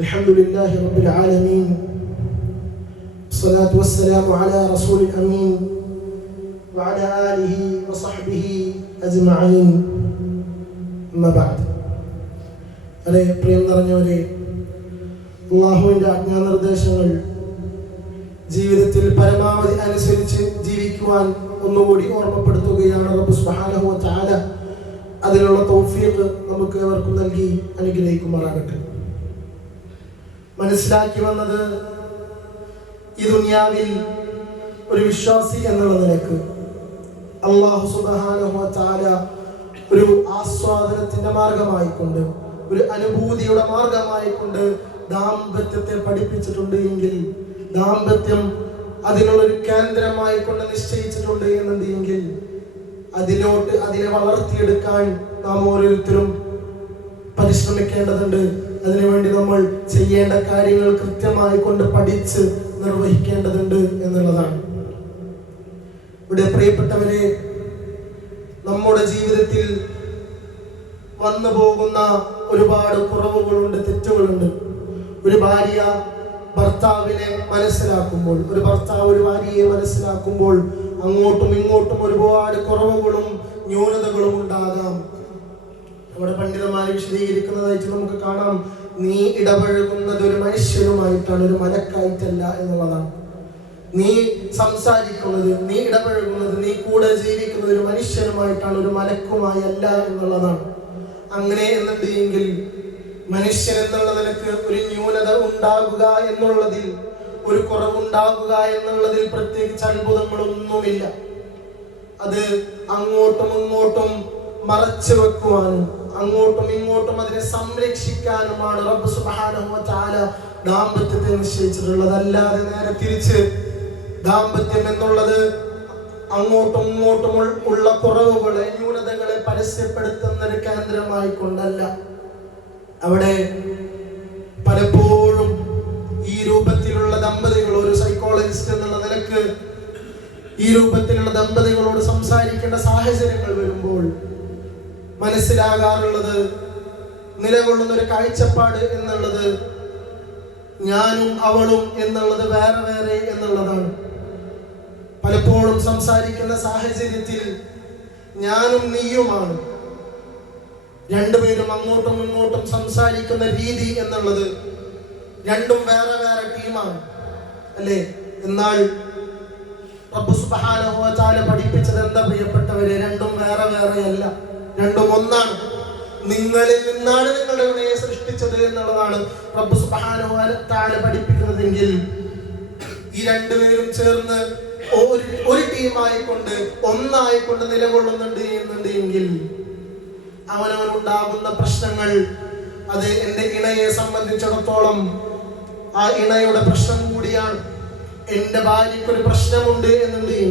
അൽഹംദുലില്ലാഹി റബ്ബിൽ ആലമീൻ, الصلاة والسلام على رسول الأمين وعلى آله وصحبه أجمعين. أما بعد. പ്രിയം നിറഞ്ഞവരെ, അല്ലാഹുവിന്റെ ആജ്ഞാനിർദ്ദേശങ്ങൾ ജീവിതത്തിൽ പരമാവധി അനുസരിച്ച് ജീവിക്കുവാൻ ഒന്നുകൂടി ഓർമ്മപ്പെടുത്തുകയാണ് റബ്ബ് സുബ്ഹാനഹു വ തആല. അതിനുള്ള തൗഫീഖ് നമുക്ക് ഏവർക്കും നൽകി അനുഗ്രഹിക്കുമാറാകട്ടെ. മനസ്സിലാക്കി വന്നത്, ഈ ദുനിയാവിൽ ഒരു വിശ്വാസി എന്നുള്ള നിലക്ക് അല്ലാഹു സുബ്ഹാനഹു വ തആല ഒരു ആസ്വാദനത്തിന്റെ മാർഗമായിക്കൊണ്ട്, ഒരു അനുഭൂതിയുടെ മാർഗമായിക്കൊണ്ട് ദാമ്പത്യത്തെ പഠിപ്പിച്ചിട്ടുണ്ട് എങ്കിൽ, ദാമ്പത്യം അതിനുള്ളൊരു കേന്ദ്രമായി കൊണ്ട് നിശ്ചയിച്ചിട്ടുണ്ട് എന്നുണ്ടെങ്കിൽ അതിനെ വളർത്തിയെടുക്കാൻ നാം ഓരോരുത്തരും പരിശ്രമിക്കേണ്ടതുണ്ട്. അതിനുവേണ്ടി നമ്മൾ ചെയ്യേണ്ട കാര്യങ്ങൾ കൃത്യമായി കൊണ്ട് പഠിച്ച് നിർവഹിക്കേണ്ടതുണ്ട് എന്നുള്ളതാണ്. ഇവിടെ പ്രിയപ്പെട്ടവരെ, നമ്മുടെ ജീവിതത്തിൽ വന്നു പോകുന്ന ഒരുപാട് കുറവുകളുണ്ട്, തെറ്റുകളുണ്ട്. ഒരു ഭാര്യ ഭർത്താവിനെ മനസ്സിലാക്കുമ്പോൾ, ഒരു ഭർത്താവ് ഒരു ഭാര്യയെ മനസ്സിലാക്കുമ്പോൾ അങ്ങോട്ടും ഇങ്ങോട്ടും ഒരുപാട് കുറവുകളും ന്യൂനതകളും ഉണ്ടാകാം. നമ്മുടെ പണ്ഡിതന്മാരെ വിശദീകരിക്കുന്നതായിട്ട് നമുക്ക് കാണാം, നീ ഇടപഴകുന്നത് ഒരു മനുഷ്യനുമായിട്ടാണ്, ഒരു മലക്കായിട്ടല്ല എന്നുള്ളതാണ്. നീ സംസാരിക്കുന്നത്, നീ ഇടപഴകുന്നത്, നീ കൂടെ ജീവിക്കുന്നത് ഒരു മനുഷ്യനുമായിട്ടാണ്, ഒരു മലക്കുമായി അല്ല എന്നുള്ളതാണ്. അങ്ങനെ എന്നുണ്ടെങ്കിൽ മനുഷ്യൻ എന്നുള്ള നിലക്ക് ഒരു ന്യൂനത ഉണ്ടാകുക എന്നുള്ളതിൽ, ഒരു കുറവുണ്ടാകുക എന്നുള്ളതിൽ പ്രത്യേകിച്ച് അത്ഭുതങ്ങളൊന്നുമില്ല. അത് അങ്ങോട്ടും ഇങ്ങോട്ടും മറച്ചു വെക്കുവാനും അങ്ങോട്ടും ഇങ്ങോട്ടും അതിനെ സംരക്ഷിക്കാനുമാണ് റബ്ബ് സുബ്ഹാനഹു വ തആല ദാമ്പത്യത്തെ നിശ്ചയിച്ചിട്ടുള്ളത്. അല്ലാതെ നേരെ തിരിച്ച് ദാമ്പത്യം എന്നുള്ളത് അങ്ങോട്ടും ഇങ്ങോട്ടും ഉള്ള കുറവുകളെ, ന്യൂനതകളെ പരസ്യപ്പെടുത്തുന്ന ഒരു കേന്ദ്രമായി കൊണ്ടല്ല. അവിടെ പലപ്പോഴും ഈ രൂപത്തിലുള്ള ദമ്പതികൾ, ഒരു സൈക്കോളജിസ്റ്റ് എന്നുള്ള നിലക്ക് ഈ രൂപത്തിലുള്ള ദമ്പതികളോട് സംസാരിക്കേണ്ട സാഹചര്യങ്ങൾ വരുമ്പോൾ മനസ്സിലാകാറുള്ളത്, നിലകൊള്ളുന്ന ഒരു കാഴ്ചപ്പാട് എന്നുള്ളത് ഞാനും അവളും എന്നുള്ളത് വേറെ വേറെ എന്നുള്ളതാണ്. പലപ്പോഴും സംസാരിക്കുന്ന സാഹചര്യത്തിൽ ഞാനും നീയുമാണ്, രണ്ടുപേരും അങ്ങോട്ടും ഇങ്ങോട്ടും സംസാരിക്കുന്ന രീതി എന്നുള്ളത് രണ്ടും വേറെ വേറെ ടീമാണ്, അല്ലേ? എന്നാൽ റബ്ബ് സുബ്ഹാനഹു വ തആല പഠിപ്പിച്ചത് എന്താ പ്രിയപ്പെട്ടവരെ? രണ്ടും വേറെ വേറെയല്ല, രണ്ടും ഒന്നാണ്. നിങ്ങളിൽ നിന്നാണ് നിങ്ങളുടെ ഇണയെ സൃഷ്ടിച്ചത് എന്നുള്ളതാണ് റബ്ബ് സുബ്ഹാനഹു വ തആല പഠിപ്പിക്കുന്നതെങ്കിൽ, ഈ രണ്ടുപേരും ചേർന്ന് ഒരു ടീമായിക്കൊണ്ട് ഒന്നായിക്കൊണ്ട് നിലകൊള്ളുന്നുണ്ട് എന്നുണ്ടെങ്കിൽ അവനവനുണ്ടാകുന്ന പ്രശ്നങ്ങൾ, അത് എൻ്റെ ഇണയെ സംബന്ധിച്ചിടത്തോളം ആ ഇണയുടെ പ്രശ്നം കൂടിയാണ്. എൻ്റെ ഭാര്യയ്ക്കൊരു പ്രശ്നമുണ്ട് എന്നുണ്ടെങ്കിൽ,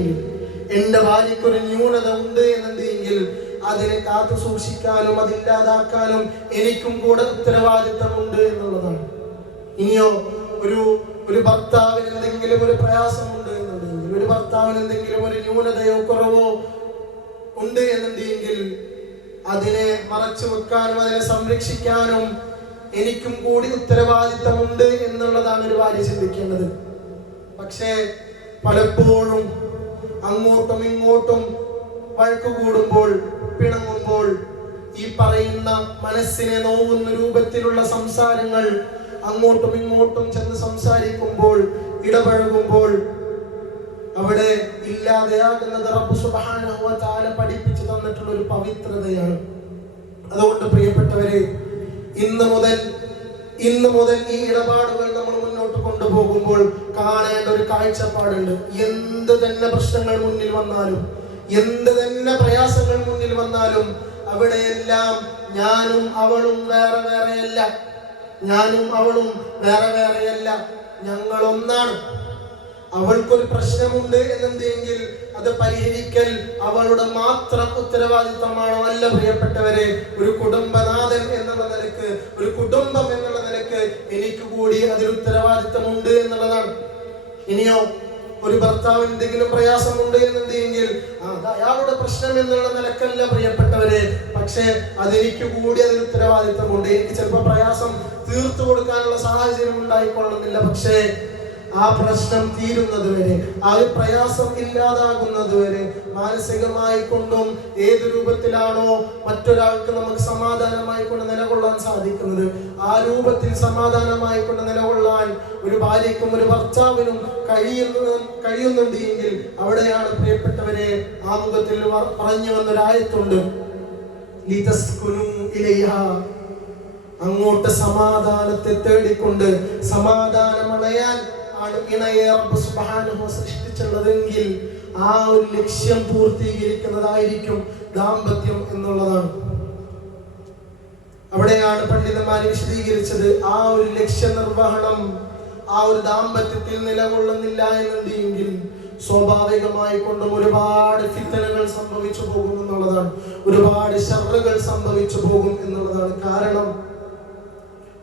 എൻ്റെ ഭാര്യയ്ക്കൊരു ന്യൂനത ഉണ്ട് എന്നുണ്ടെങ്കിൽ അതിനെ കാത്തു സൂക്ഷിക്കാനും അതില്ലാതാക്കാനും എനിക്കും കൂടെ ഉത്തരവാദിത്തമുണ്ട് എന്നുള്ളതാണ്. ഇനിയോ ഒരു ഭർത്താവിന് എന്തെങ്കിലും ഒരു പ്രയാസമുണ്ട് എന്നുണ്ടെങ്കിൽ, ഒരു ഭർത്താവിന് എന്തെങ്കിലും ഒരു ന്യൂനതയോ കുറവോ ഉണ്ട് എന്നുണ്ടെങ്കിൽ അതിനെ മറച്ചു വെക്കാനും അതിനെ സംരക്ഷിക്കാനും എനിക്കും കൂടി ഉത്തരവാദിത്തമുണ്ട് എന്നുള്ളതാണ് ഒരു ഭാര്യ ചിന്തിക്കേണ്ടത്. പക്ഷേ പലപ്പോഴും അങ്ങോട്ടും ഇങ്ങോട്ടും വഴക്ക് കൂടുമ്പോൾ, പിണങ്ങുമ്പോൾ ഈ പറയുന്ന മനസ്സിനെ നോവുന്ന രൂപത്തിലുള്ള സംസാരങ്ങൾ അങ്ങോട്ടും ഇങ്ങോട്ടും ചെന്ന് സംസാരിക്കുമ്പോൾ, ഇടപഴകുമ്പോൾ അവിടെ ഇല്ലാതെയാകുന്നത് റബ്ബ് സുബ്ഹാനഹു വ തആല പഠിപ്പിച്ചു തന്നിട്ടുള്ള ഒരു പവിത്രതയാണ്. അതുകൊണ്ട് പ്രിയപ്പെട്ടവരെ, ഇന്ന് മുതൽ ഈ ഇടപാടുകൾ നമ്മൾ മുന്നോട്ട് കൊണ്ടുപോകുമ്പോൾ കാണേണ്ട ഒരു കാഴ്ചപ്പാടുണ്ട്. എന്ത് തന്നെ പ്രശ്നങ്ങൾ മുന്നിൽ വന്നാലും, എന്ത് തന്നെ പ്രയാസങ്ങൾ മുന്നിൽ വന്നാലും, അവിടെയെല്ലാം ഞാനും അവളും വേറെ വേറെയല്ല, ഞങ്ങൾ ഒന്നാണ്. അവൾക്കൊരു പ്രശ്നമുണ്ട് എന്നെങ്കിൽ അത് പരിഹരിക്കൽ അവളുടെ മാത്രം ഉത്തരവാദിത്തമാണോ? അല്ല പ്രിയപ്പെട്ടവരെ. ഒരു കുടുംബനാഥൻ എന്നുള്ള നിലക്ക്, ഒരു കുടുംബം എന്നുള്ള നിലക്ക് എനിക്ക് കൂടി അതിൽ ഉത്തരവാദിത്തമുണ്ട് എന്നുള്ളതാണ്. ഇനിയോ ഒരു ഭർത്താവിന് എന്തെങ്കിലും പ്രയാസമുണ്ട് എന്നുണ്ടെങ്കിൽ അത് അയാളുടെ പ്രശ്നം എന്നുള്ള നിലക്കല്ല പ്രിയപ്പെട്ടവരെ, പക്ഷേ അതെനിക്ക് കൂടി അതിൽ ഉത്തരവാദിത്തമുണ്ട്. എനിക്ക് ചിലപ്പോൾ പ്രയാസം തീർത്തു കൊടുക്കാനുള്ള സാഹചര്യം ഉണ്ടായിക്കൊള്ളുന്നില്ല, പക്ഷേ ആ പ്രശ്നം തീരുന്നത് വരെ, ആ ഒരു പ്രയാസം ഇല്ലാതാകുന്നത് വരെ മാനസികമായി കൊണ്ടും ഏത് രൂപത്തിലാണോ മറ്റൊരാൾക്ക് നമുക്ക് സമാധാനമായി കൊണ്ട് നിലകൊള്ളാൻ സാധിക്കുന്നത്, ആ രൂപത്തിൽ സമാധാനമായി കൊണ്ട് നിലകൊള്ളാൻ ഒരു ഭാര്യയ്ക്കും ഒരു ഭർത്താവിനും കഴിയുന്നുണ്ട് എങ്കിൽ അവിടെയാണ് പ്രിയപ്പെട്ടവരെ ആമുഖത്തിൽ പറഞ്ഞു വന്നൊരായത്തുണ്ട്, അങ്ങോട്ട് സമാധാനത്തെ തേടിക്കൊണ്ട് സമാധാനമണയാൻ ആണ് ഇണയെ റബ്ബ് സുബ്ഹാനഹു സൃഷ്ടിച്ചുള്ളതെങ്കിൽ ആ ഒരു ലക്ഷ്യം പൂർത്തീകരിക്കുന്നതായിരിക്കും ദാമ്പത്യം എന്നുള്ളതാണ്. അവിടെയാണ് പണ്ഡിതന്മാർ വിശദീകരിച്ചത്, ആ ഒരു ലക്ഷ്യ നിർവഹണം ആ ഒരു ദാമ്പത്യത്തിൽ നിലകൊള്ളുന്നില്ല എന്നുണ്ടെങ്കിൽ സ്വാഭാവികമായി കൊണ്ടും ഒരുപാട് ഫിത്തനകൾ സംഭവിച്ചു പോകും എന്നുള്ളതാണ്, ഒരുപാട് ശർറുകൾ സംഭവിച്ചു പോകും എന്നുള്ളതാണ്. കാരണം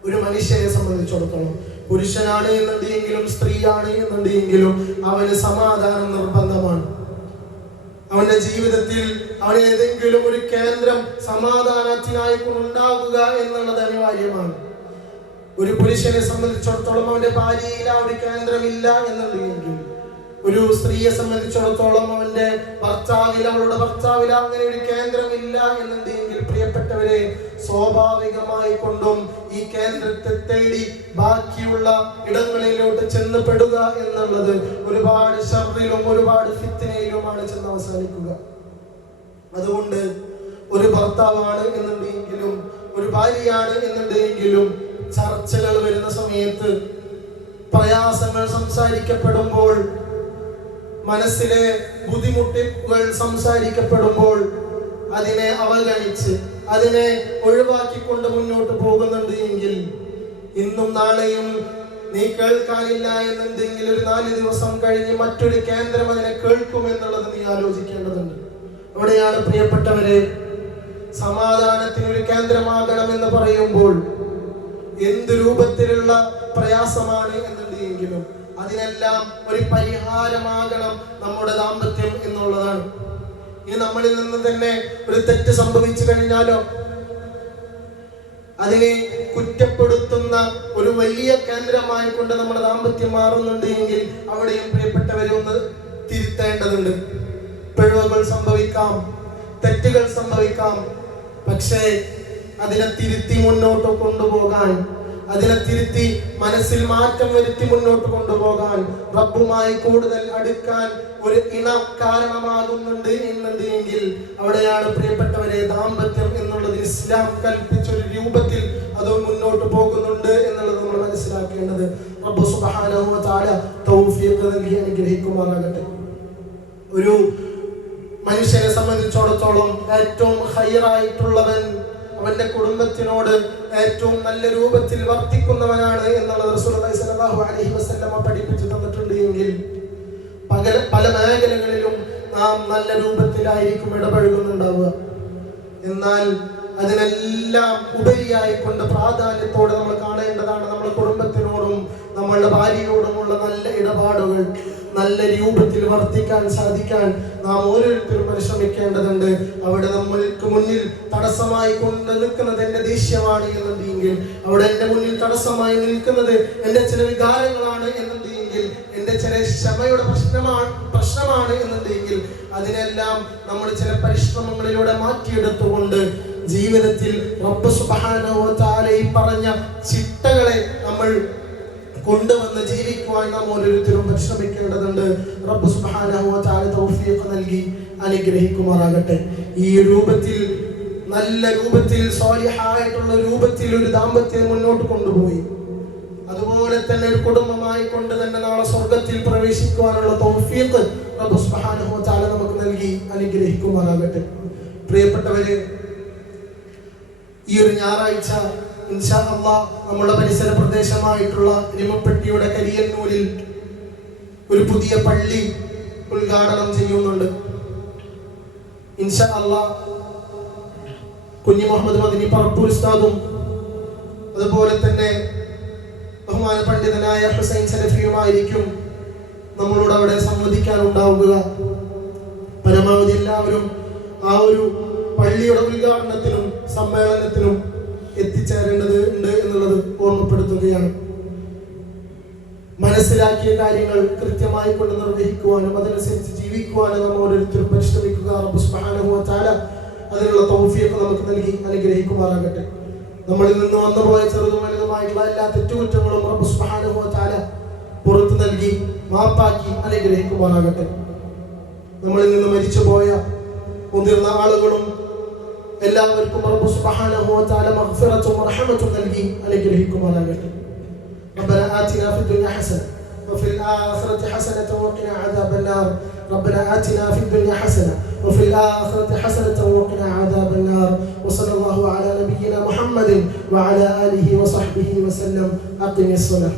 ഒരു മനുഷ്യനെ സംബന്ധിച്ചിടത്തോളം, പുരുഷനാണ് എന്നുണ്ടെങ്കിലും സ്ത്രീയാണ് എന്നുണ്ടെങ്കിലും അവന് സമാധാനം നിർബന്ധമാണ്. അവന്റെ ജീവിതത്തിൽ അവന് ഏതെങ്കിലും ഒരു കേന്ദ്രം സമാധാനത്തിനായി ഉണ്ടാവുക എന്നുള്ളത് അനിവാര്യമാണ്. ഒരു പുരുഷനെ സംബന്ധിച്ചിടത്തോളം അവന്റെ ഭാര്യയിൽ ആ ഒരു കേന്ദ്രമില്ല എന്നുണ്ടെങ്കിൽ, ഒരു സ്ത്രീയെ സംബന്ധിച്ചിടത്തോളം അവന്റെ ഭർത്താവിൽ, അവളുടെ ഭർത്താവിൽ അങ്ങനെ ഒരു കേന്ദ്രമില്ല എന്നുണ്ടെങ്കിൽ പ്രിയപ്പെട്ടവരെ, സ്വാഭാവികമായി കൊണ്ടും ഈ കേന്ദ്രത്തെ തേടി ബാക്കിയുള്ള ഇടങ്ങളിലോട്ട് ചെന്ന് പെടുക എന്നുള്ളത് ഒരുപാട് ശർറിലും ഒരുപാട് ഫിത്നയിലുമാണ് ചെന്ന് അവസാനിക്കുക. അതുകൊണ്ട് ഒരു ഭർത്താവാണ് എന്നുണ്ടെങ്കിലും ഒരു ഭാര്യയാണ് എന്നുണ്ടെങ്കിലും ചർച്ചകൾ വരുന്ന സമയത്ത്, പ്രയാസങ്ങൾ സംസാരിക്കപ്പെടുമ്പോൾ, മനസ്സിലെ ബുദ്ധിമുട്ടുകൾ സംസാരിക്കപ്പെടുമ്പോൾ അതിനെ അവഗണിച്ച് അതിനെ ഒഴിവാക്കിക്കൊണ്ട് മുന്നോട്ട് പോകുന്നുണ്ട് എങ്കിൽ, ഇന്നും നാളെയും നീ കേൾക്കാനില്ല എന്നുണ്ടെങ്കിൽ ഒരു 4 ദിവസം കഴിഞ്ഞ് മറ്റൊരു കേന്ദ്രം അതിനെ കേൾക്കുമെന്നുള്ളത് നീ ആലോചിക്കേണ്ടതുണ്ട്. അവിടെയാണ് പ്രിയപ്പെട്ടവരെ, സമാധാനത്തിനൊരു കേന്ദ്രമാകണമെന്ന് പറയുമ്പോൾ എന്ത് രൂപത്തിലുള്ള പ്രയാസമാണ് എന്നുണ്ടെങ്കിലും അതിനെല്ലാം ഒരു പരിഹാരമാകണം നമ്മുടെ ദാമ്പത്യം എന്നുള്ളതാണ്. ഇനി നമ്മളിൽ നിന്ന് തന്നെ ഒരു തെറ്റ് സംഭവിച്ചു കഴിഞ്ഞാലോ, അതിനെ കുറ്റപ്പെടുത്തുന്ന ഒരു വലിയ കേന്ദ്രമായി കൊണ്ട് നമ്മുടെ ദാമ്പത്യം മാറുന്നുണ്ട് എങ്കിൽ അവിടെയും പ്രിയപ്പെട്ടവരെ ഒന്ന് തിരുത്തേണ്ടതുണ്ട്. പിഴവുകൾ സംഭവിക്കാം, തെറ്റുകൾ സംഭവിക്കാം, പക്ഷേ അതിനെ തിരുത്തി മുന്നോട്ട് കൊണ്ടുപോകാൻ, അതിനെ തിരുത്തി മനസ്സിൽ മാറ്റം വരുത്തി മുന്നോട്ട് കൊണ്ടുപോകാൻ, റബ്ബുമായി കൂടുതൽ അടുക്കാൻ ഒരു ഇണ കാരണമാകുന്നുണ്ട് എന്നുണ്ടെങ്കിൽ അവിടെയാണ് പ്രിയപ്പെട്ടവരെ ദാമ്പത്യം എന്നുള്ളത് ഇസ്ലാം കൽപ്പിച്ചൊരു രൂപത്തിൽ അത് മുന്നോട്ട് പോകുന്നുണ്ട് എന്നുള്ളത് നമ്മൾ മനസ്സിലാക്കേണ്ടത്. റബ്ബ് സുബ്ഹാനഹു വ തആല തൗഫീഖ് നൽകി അനുഗ്രഹിക്കുമാറാകട്ടെ. ഒരു മനുഷ്യനെ സംബന്ധിച്ചിടത്തോളം ഏറ്റവും ഖൈറായിട്ടുള്ളവൻ അവന്റെ കുടുംബത്തിനോട് ഏറ്റവും നല്ല രൂപത്തിൽ വർത്തിക്കുന്നവനാണ് എന്നുള്ളത് റസൂലുള്ളാഹി സ്വല്ലല്ലാഹു അലൈഹി വസല്ലം പഠിപ്പിച്ചു തന്നിട്ടുണ്ട് എങ്കിൽ പല മേഖലകളിലും നാം നല്ല രൂപത്തിലായിരിക്കും ഇടപഴകുന്നുണ്ടാവുക. എന്നാൽ അതിനെല്ലാം ഉപരിയായിക്കൊണ്ട് പ്രാധാന്യത്തോടെ നമ്മൾ കാണേണ്ടതാണ് നമ്മുടെ കുടുംബത്തിനോടും നമ്മളുടെ ഭാര്യയോടുമുള്ള നല്ല ഇടപാടുകൾ നല്ല രൂപത്തിൽ വർത്തിക്കാൻ സാധിക്കാൻ നാം ഓരോരുത്തരും പരിശ്രമിക്കേണ്ടതുണ്ട്. അവിടെ നമ്മൾക്ക് മുന്നിൽ തടസ്സമായി കൊണ്ട് നിൽക്കുന്നത് എന്റെ ദേഷ്യമാണ് എന്നുണ്ടെങ്കിൽ, അവിടെ എന്റെ മുന്നിൽ തടസ്സമായി നിൽക്കുന്നത് എന്റെ ചില വികാരങ്ങളാണ് എന്നുണ്ടെങ്കിൽ, എന്റെ ചില ക്ഷമയുടെ പ്രശ്നമാണ് എന്നുണ്ടെങ്കിൽ അതിനെല്ലാം നമ്മൾ ചില പരിശ്രമങ്ങളിലൂടെ മാറ്റിയെടുത്തുകൊണ്ട് ജീവിതത്തിൽ റബ്ബ് സുബ്ഹാനഹു വ തആല ഈ പറഞ്ഞ ചിട്ടകളെ നമ്മൾ കൊണ്ടുവന്ന് ജീവിക്കുവാൻ നാം ഓരോരുത്തരും പരിശ്രമിക്കേണ്ടതുണ്ട്. റബ്ബ് സുബ്ഹാനഹു വ തആല തൗഫീഖ് നൽകി അനുഗ്രഹിക്കുമാറാകട്ടെ. ഈ രൂപത്തിൽ, നല്ല രൂപത്തിൽ, സ്വാലിഹായിട്ടുള്ള രൂപത്തിൽ ഒരു ദാമ്പത്യം മുന്നോട്ട് കൊണ്ടുപോയി അതുപോലെ തന്നെ ഒരു കുടുംബമായി കൊണ്ട് തന്നെ നാളെ സ്വർഗത്തിൽ പ്രവേശിക്കുവാനുള്ള തൗഫീഖ് റബ്ബ് സുബ്ഹാനഹു വ തആല നമുക്ക് നൽകി അനുഗ്രഹിക്കുമാറാകട്ടെ. പ്രിയപ്പെട്ടവരെ, ഈ ഒരു ഞായറാഴ്ച ഇൻഷാ അല്ലാഹ് നമ്മുടെ പരിസര പ്രദേശമായിട്ടുള്ള എരുമപ്പെട്ടിയുടെ കരിയന്നൂരിൽ ഒരു പുതിയ പള്ളി ഉദ്ഘാടനം ചെയ്യുന്നുണ്ട്. ഇൻഷാ അല്ലാഹ് കുഞ്ഞി മുഹമ്മദ് മദനി പറപ്പൂർ ഉസ്താദും അതുപോലെ തന്നെ ബഹുമാന പണ്ഡിതനായ ഹുസൈൻ സലഫിയുമായിരിക്കും നമ്മളോട് അവിടെ സംവദിക്കാനുണ്ടാവുക. പരമാവധി എല്ലാവരും ആ ഒരു പള്ളിയുടെ ഉദ്ഘാടനത്തിനും സമ്മേളനത്തിനും എത്തിച്ചേരേണ്ടത് ഉണ്ട് എന്നുള്ളത് ഓർമ്മപ്പെടുത്തുകയാണ്. മനസ്സിലാക്കിയ കാര്യങ്ങൾ കൃത്യമായി കൊണ്ട് നിർവഹിക്കുവാനും അതനുസരിച്ച് ജീവിക്കുവാനും നമ്മൾ ഓരോരുത്തരും പരിശ്രമിക്കുക. റബ്ബ് സുബ്ഹാനഹു വ തആല അതിനുള്ള തൗഫീഖ് നമുക്ക് നൽകി അനുഗ്രഹിക്കുമാറാകട്ടെ. നമ്മളിൽ നിന്ന് വന്നുപോയ ചെറുതും വലുതുമായിട്ടുള്ള എല്ലാ തെറ്റുകുറ്റങ്ങളും റബ്ബ് സുബ്ഹാനഹു വ തആല പുറത്തു നൽകി മാപ്പാക്കി അനുഗ്രഹിക്കുമാറാകട്ടെ. നമ്മളിൽ നിന്ന് മരിച്ചുപോയ മുതിർന്ന ആളുകളും എല്ലാവർക്കും റബ്ബ് സുബ്ഹാനഹു വ തആല മഗ്ഫിറത്തും റഹ്മത്തും നൽകി അനുഗ്രഹിക്കുമാറാകട്ടെ. ربنا آتنا في الدنيا حسنة وفي الآخرة حسنة وقنا عذاب النار. ربنا آتنا في الدنيا حسنة وفي الآخرة حسنة وقنا عذاب النار. وصلى الله على نبينا محمد وعلى آله وصحبه وسلم. أقم الصلاة.